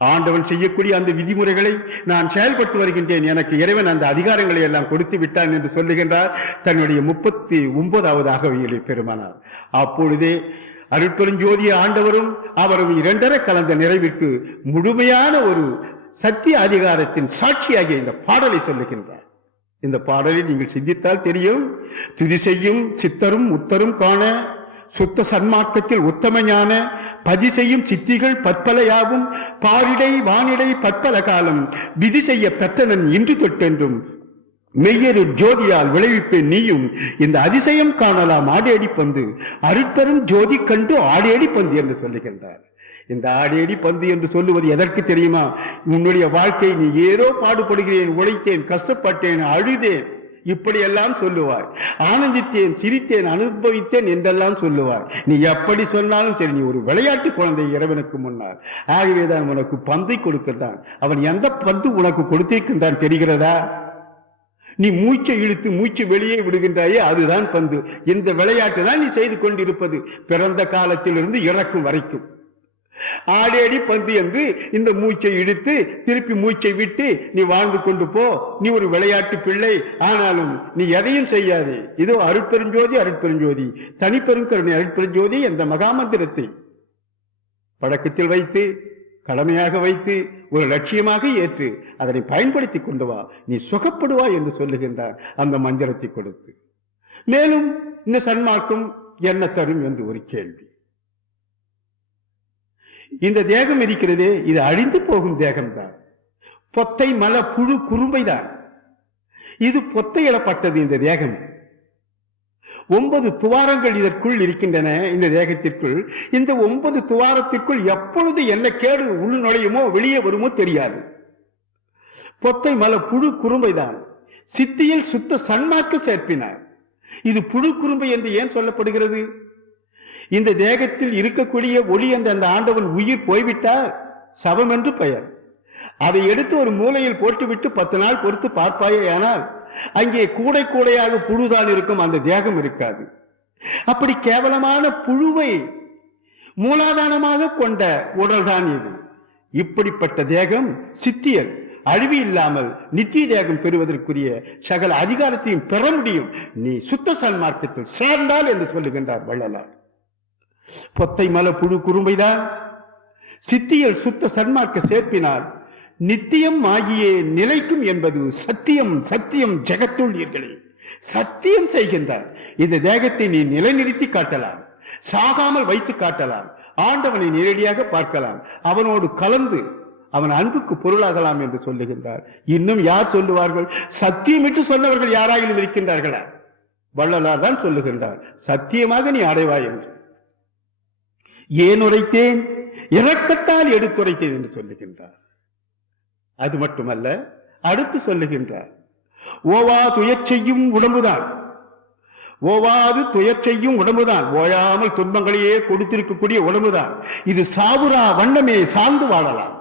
ஆண்டவன் செய்யக்கூடிய அந்த விதிமுறைகளை நான் செயல்பட்டு வருகின்றேன். எனக்கு இறைவன் அந்த அதிகாரங்களை எல்லாம் கொடுத்து விட்டான் என்று சொல்லுகின்றார் தன்னுடைய 39வது அகவையிலே பெருமானார். அப்பொழுதே அருட்பெருஞ்சோதிய ஆண்டவரும் அவரும் இரண்டரை கலந்த நிறைவிற்கு முழுமையான ஒரு சத்திய அதிகாரத்தின் சாட்சியாகிய இந்த பாடலை சொல்லுகின்றார். இந்த பாடலை நீங்கள் சிந்தித்தால் தெரியும். துதி செய்யும் சித்தரும் உத்தரும் காண சுத்த சன்மார்க்கத்தில் உத்தம ஞான பதி செய்யும் சித்திகள் பற்பல யாவும் பாரிடை வானிடை பற்பல காலம் விதி செய்ய பெற்றனன் இன்று தொட்டென்றும் மெய்யரு ஜோதியால் விளைவிப்பேன் நீயும் இந்த அதிசயம் காணலாம் ஆடியடி பந்து அருட்பெரும் ஜோதி கண்டு ஆடியடி பந்து என்று சொல்லுகின்றார். இந்த ஆடியடி பந்து என்று சொல்லுவது எதற்கு தெரியுமா? உன்னுடைய வாழ்க்கை நீ ஏதோ பாடுபடுகிறேன், உழைத்தேன், கஷ்டப்பட்டேன், அழுதேன், இப்படியெல்லாம் சொல்லுவாய். ஆனந்தித்தேன், சிரித்தேன், அனுபவித்தேன் என்றெல்லாம் சொல்லுவாய். நீ எப்படி சொன்னாலும் சரி, நீ ஒரு விளையாட்டு குழந்தை இறைவனுக்கு முன்னால். ஆகவேதான் உனக்கு பந்தை கொடுக்கின்றான். அவன் எந்த பந்து உனக்கு கொடுத்திருக்கின்றான் தெரிகிறதா? நீ மூச்சை இழுத்து மூச்சு வெளியே விடுகின்றாயே, அதுதான் பந்து. இந்த விளையாட்டு தான் நீ செய்து கொண்டிருப்பது பிறந்த காலத்திலிருந்து இறக்கும் வரைக்கும். ஆடேடி பந்து என்று இந்த மூச்சை இழுத்து திருப்பி மூச்சை விட்டு நீ வாழ்ந்து கொண்டு போ. நீ ஒரு விளையாட்டு பிள்ளை. ஆனாலும் நீ எதையும் செய்யாதே. இதோ அருட்பெருஞ்சோதி அருட்பெருஞ்சோதி தனிப்பெருங்கருணை அருட்பெருஞ்சோதி என்ற மகாமந்திரத்தை பழக்கத்தில் வைத்து, கடமையாக வைத்து, ஒரு லட்சியமாக ஏற்று அதனை பயன்படுத்தி கொண்டு வா, நீ சுகப்படுவா என்று சொல்லுகின்றார் அந்த மந்திரத்தை கொடுத்து. மேலும் இந்த சன்மார்க்கம் என்ன தரும் என்று ஒரு கேள்வி. இந்த தேகம் இருக்கிறதே, இது அழிந்து போகும் தேகம்தான். பொத்தை மல புழு குறும்பைதான். இது பொத்தையிடப்பட்டது. இந்த தேகம் 9 துவாரங்கள் இதற்குள் இருக்கின்றன. இந்த தேகத்திற்குள், இந்த 9 துவாரத்திற்குள் எப்பொழுது என்ன கேடு உள் நுழையுமோ வெளியே வருமோ தெரியாது. பொத்தை மல புழு குறும்பைதான். சித்தியில் சுத்த சன்மார்க்க சேர்ப்பினார். இது புழு குறும்பை என்று ஏன் சொல்லப்படுகிறது? இந்த தேகத்தில் இருக்கக்கூடிய ஒளி என்ற அந்த ஆண்டவன் உயிர் போய்விட்டால் சபம் என்று பெயர். அதை எடுத்து ஒரு மூலையில் போட்டுவிட்டு 10 நாள் பொறுத்து பார்ப்பாயே, ஆனால் அங்கே கூடை கூடையாக புழுதான் இருக்கும், அந்த தேகம் இருக்காது. அப்படி கேவலமான புழுவை மூலாதானமாக கொண்ட உடல்தான் இது. இப்படிப்பட்ட தேகம் சித்தியல் அழிவு இல்லாமல் நித்திய தேகம் பெறுவதற்குரிய சகல அதிகாரத்தையும் பெற முடியும் நீ சுத்த சன்மார்க்கத்தில் சேர்ந்தால் என்று சொல்லுகின்றார் வள்ளலார். பொத்தை மல புழு குறும்பைதான். சித்தியல் சுத்த சன்மார்க்க சேர்ப்பினால் நித்தியம் ஆகியே நிலைக்கும் என்பது சத்தியம். சத்தியம் ஜெகத்துள் நீர்களே, சத்தியம் செய்கின்றார். இந்த தேகத்தை நீ நிலைநிறுத்தி காட்டலாம், சாகாமல் வைத்து காட்டலாம், ஆண்டவனை நேரடியாக பார்க்கலாம், அவனோடு கலந்து அவன் அன்புக்கு பொருளாகலாம் என்று சொல்லுகின்றார். இன்னும் யார் சொல்லுவார்கள்? சத்தியமிட்டு சொன்னவர்கள் யாராயிலும் இருக்கின்றார்களா? வள்ளலார் தான் சொல்லுகின்றார், சத்தியமாக நீ அடைவாய் என்று. ஏன் உரைத்தேன்? இரக்கத்தால் எடுத்துரைத்தேன் என்று சொல்லுகின்றார். அது மட்டுமல்ல, அடுத்து சொல்லுகின்றார், ஓவா துயர் செய்யும் உடம்புதான், ஓவாது துயர் செய்யும் உடம்புதான், ஓயாமல் துன்பங்களையே கொடுத்திருக்கக்கூடிய உடம்புதான். இது சாவுரா வண்ணமே சார்ந்து வாழலாம்.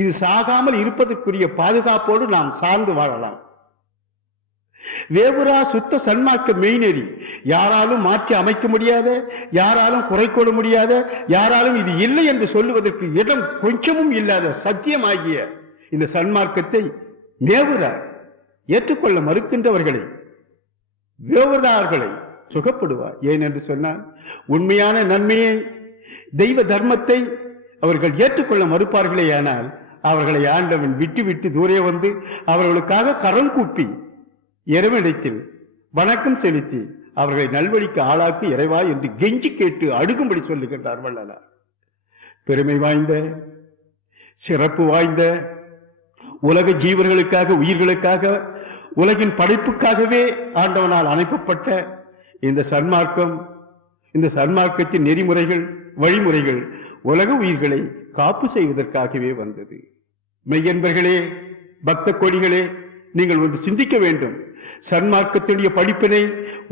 இது சாகாமல் இருப்பதற்குரிய பாதுகாப்போடு நாம் சார்ந்து வாழலாம். வேவுரா சுத்த சன்மார்க்க மெய்நெறி யாராலும் மாற்றி அமைக்க முடியாத, யாராலும் குறை கொள்ள முடியாத, யாராலும் இது இல்லை என்று சொல்லுவதற்கு இடம் கொஞ்சமும் இல்லாத சத்தியமாகிய இந்த சன்மார்க்கத்தை வேவுரா ஏற்றுக்கொள்ள மறுக்கின்றவர்களை, வேவுரார்களை சுகப்படுவார். ஏன் என்று சொன்னால், உண்மையான நன்மையை, தெய்வ தர்மத்தை அவர்கள் ஏற்றுக்கொள்ள மறுப்பார்களே, ஆனால் அவர்களை ஆண்டவன் விட்டு விட்டு தூரே வந்து அவர்களுக்காக கரம் கூப்பி இறைவனிடத்தில் வணக்கம் செலுத்தி அவர்களை நல்வழிக்கு ஆளாக்கி இறைவா என்று கெஞ்சி கேட்டு அடுக்கும்படி சொல்லுகின்றார் வள்ளலார். பெருமை வாய்ந்த, சிறப்பு வாய்ந்த, உலக ஜீவர்களுக்காக, உயிர்களுக்காக, உலகின் படைப்புக்காகவே ஆண்டவனால் அனுப்பப்பட்ட இந்த சன்மார்க்கம், இந்த சன்மார்க்கத்தின் நெறிமுறைகள், வழிமுறைகள் உலக உயிர்களை காப்பு செய்வதற்காகவே வந்தது. மெய்யன்பர்களே, பக்த கொடிகளே, நீங்கள் ஒன்று சிந்திக்க வேண்டும். சன்மார்க்கத்துடைய படிப்பினை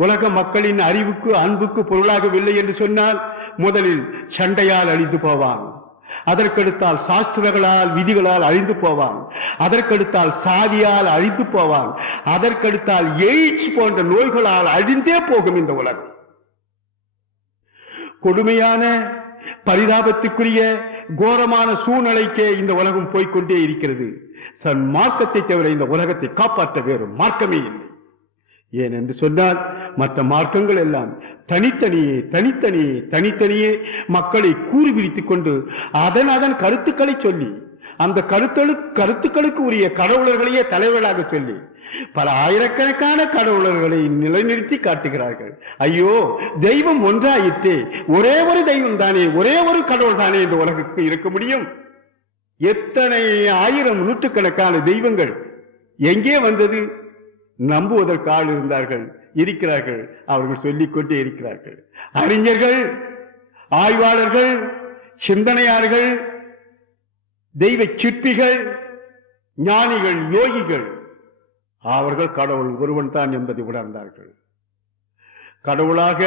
உலக மக்களின் அறிவுக்கு, அன்புக்கு பொருளாகவில்லை என்று சொன்னால் முதலில் சண்டையால் அழிந்து போவான், அதற்கடுத்தால் சாஸ்திரங்களால், விதிகளால் அழிந்து போவான், அதற்கடுத்தால் சாதியால் அழிந்து போவான், அதற்கடுத்தால் எய்ட்ஸ் போன்ற நோய்களால் அழிந்தே போகும் இந்த உலகம். கொடுமையான, பரிதாபத்துக்குரிய, கோரமான சூழ்நிலைக்கே இந்த உலகம் போய்கொண்டே இருக்கிறது. சன்மார்க்கத்தை தவிர இந்த உலகத்தை காப்பாற்ற வேறு மார்க்கமே இல்லை. ஏன் என்று சொன்னால், மற்ற மார்க்கங்கள் எல்லாம் தனித்தனியே தனித்தனியே தனித்தனியே மக்களை கூறி பிரித்துக் கொண்டு அதன் கருத்துக்களை சொல்லி, அந்த கருத்துக்களுக்கு உரிய கடவுளர்களையே தலைவர்களாக சொல்லி பல ஆயிரக்கணக்கான கடவுளர்களை நிலைநிறுத்தி காட்டுகிறார்கள். ஐயோ, தெய்வம் ஒன்றாயிற்றே, ஒரே ஒரு தெய்வம் தானே, ஒரே ஒரு கடவுள் தானே இந்த உலகுக்கு இருக்க முடியும். எத்தனை ஆயிரம் நூற்றுக்கணக்கான தெய்வங்கள் எங்கே வந்தது? நம்புவதற்கு ஆள் இருந்தார்கள், இருக்கிறார்கள். அவர்கள் சொல்லிக் கொண்டே இருக்கிறார்கள். அறிஞர்கள், ஆய்வாளர்கள், சிந்தனையாளர்கள், தெய்வ சிற்பிகள், ஞானிகள், யோகிகள், அவர்கள் கடவுள் ஒருவன் தான் என்பதை உணர்ந்தார்கள். கடவுளாக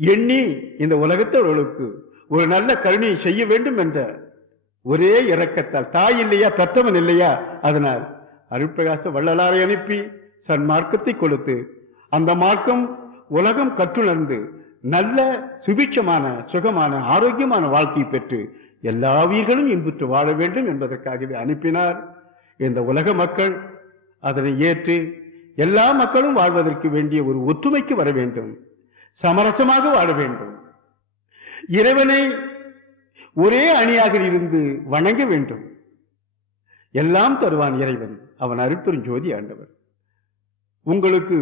எண்ணி இந்த உலகத்தவர்களுக்கு ஒரு நல்ல கருணையை செய்ய வேண்டும் என்ற ஒரே இரக்கத்தால், தாய் இல்லையா, பெற்றவன் இல்லையா, அதனால் அருட்பிரகாச வள்ளலாரை அனுப்பி சன்மார்க்கத்தை கொடுத்து அந்த மார்க்கம் உலகம் கற்றுணர்ந்து நல்ல சுபிட்சமான, சுகமான, ஆரோக்கியமான வாழ்க்கை பெற்று எல்லா உயிர்களும் இன்புற்று வாழ வேண்டும் என்பதற்காகவே அனுப்பினார். இந்த உலக மக்கள் அதனை ஏற்று எல்லா மக்களும் வாழ்வதற்கு வேண்டிய ஒரு ஒற்றுமைக்கு வர வேண்டும், சமரசமாக வாழ வேண்டும், இறைவனை ஒரே அணியாக இருந்து வணங்க வேண்டும். எல்லாம் தருவான் இறைவன், அவன் அருட்பெருஞ்சோதி ஆண்டவர். உங்களுக்கு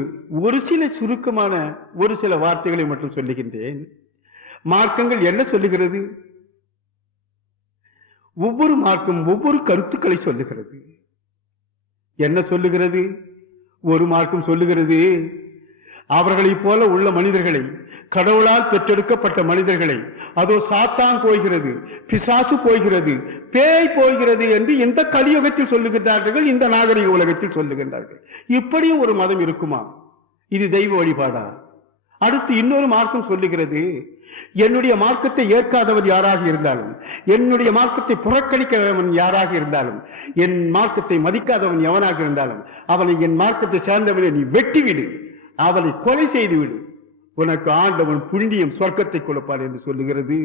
ஒரு சில சுருக்கமான ஒரு சில வார்த்தைகளை மட்டும் சொல்லுகின்றேன். மார்க்கங்கள் என்ன சொல்லுகிறது? ஒவ்வொரு மார்க்கம் ஒவ்வொரு கருத்துக்களை சொல்லுகிறது. என்ன சொல்லுகிறது? ஒரு மார்க்கம் சொல்லுகிறது, அவர்களைப் போல உள்ள மனிதர்களை, கடவுளால் பெற்றெடுக்கப்பட்ட மனிதர்களை, அதோ சாத்தான் போய்கிறது, பிசாசு போய்கிறது, பேய் போய்கிறது என்று இந்த கலியுகத்தில் சொல்லுகின்றார்கள், இந்த நாகரிக உலகத்தில் சொல்லுகின்றார்கள். இப்படியும் ஒரு மதம் இருக்குமா? இது தெய்வ வழிபாடா? அடுத்து இன்னொரு மார்க்கம் சொல்லுகிறது, என்னுடைய மார்க்கத்தை ஏற்காதவர் யாராக இருந்தாலும், என்னுடைய மார்க்கத்தை புறக்கணிக்கிறவன் யாராக இருந்தாலும், என் மார்க்கத்தை மதிக்காதவன் எவனாக இருந்தாலும் அவனை என் மார்க்கத்தை சேர்ந்தவனை நீ வெட்டிவிடு, அவனை கொலை செய்து விடு, உனக்கு ஆண்டவன் புண்ணியம் சொர்க்கத்தை கொடுப்பார் என்று சொல்லுகிறது.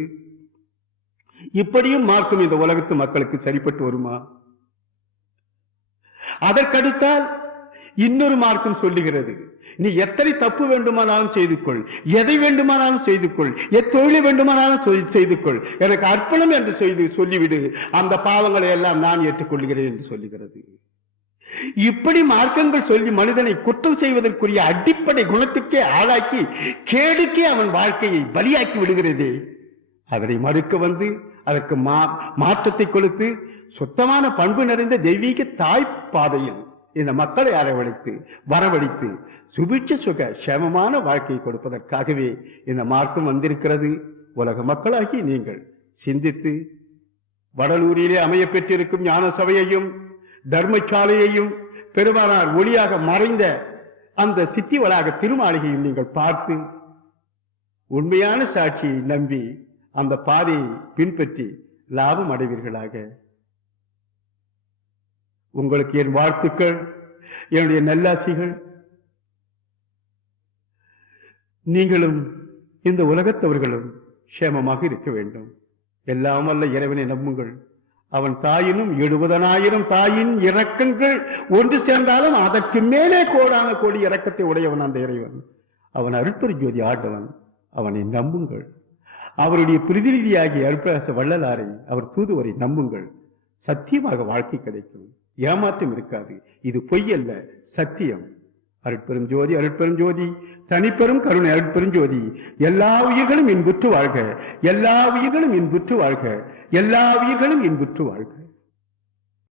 இப்படியும் மார்க்கம் இந்த உலகத்து மக்களுக்கு சரிப்பட்டு வருமா? அதற்கடுத்தால் இன்னொரு மார்க்கம் சொல்லுகிறது, நீ எத்தனை தப்பு வேண்டுமானாலும் செய்து கொள், எதை வேண்டுமானாலும் செய்து கொள், எத்தொழிலை வேண்டுமானாலும் செய்து கொள், எனக்கு அர்ப்பணம் என்று சொல்லிவிடு, அந்த பாவங்களை எல்லாம் நான் ஏற்றுக்கொள்கிறேன் என்று சொல்லுகிறது. இப்படி மார்க்கங்கள் சொல்லி மனிதனை குற்றம் செய்வதற்குரிய அடிப்படை குணத்துக்கே ஆளாக்கி கேடுக்கே அவன் வாழ்க்கையை பலியாக்கி விடுகிறதே, அதனை மறுக்க வந்து அதற்கு மாற்றத்தை கொடுத்து சுத்தமான பண்பு நிறைந்த தெய்வீக தாய் பாதையில் இந்த மக்களை வரவழைத்து சுபிட்ச சுக சேமமான வாழ்க்கையை கொடுப்பதற்காகவே இந்த மார்க்கம் வந்திருக்கிறது. உலக மக்களாகி நீங்கள் சிந்தித்து வடலூரிலே அமைய பெற்றிருக்கும் ஞான சபையையும் தர்மசாலையையும் பெருமானார் ஒளியாக மறைந்த அந்த சித்தி வளாக திருமாளிகையும் நீங்கள் பார்த்து உண்மையான சாட்சியை நம்பி அந்த பாதையை பின்பற்றி லாபம் அடைவீர்களாக. உங்களுக்கு என் வாழ்த்துக்கள், என்னுடைய நல்லாசிகள். நீங்களும் இந்த உலகத்தவர்களும் சேமமாக இருக்க வேண்டும். எல்லாம் வல்ல இறைவனை நம்புங்கள். அவன் தாயினும் 70,000 தாயின் இரக்கங்கள் ஒன்று சேர்ந்தாலும் அதற்கு மேலே கோடான கோடி இரக்கத்தை உடையவன் அந்த இறைவன். அவன் அருட்பெருஞ்சோதி ஆண்டவன். அவனை நம்புங்கள். அவருடைய பிரதிநிதியாகிய அருட்பிரகாச வள்ளலாரை, அவர் தூதுவரை நம்புங்கள். சத்தியமாக வாழ்க்கை கிடைக்கும், ஏமாற்றம் இருக்காது. இது பொய் அல்ல, சத்தியம். அருட்பெரும் ஜோதி, அருட்பெரும் ஜோதி, தனிப்பெரும் கருணை அருட்பெரும் ஜோதி. எல்லா உயிர்களும் இன்புற்று வாழ்க, எல்லா உயிர்களும் இன்புற்று வாழ்க, எல்லா உயிர்களும் இன்புற்று வாழ்க.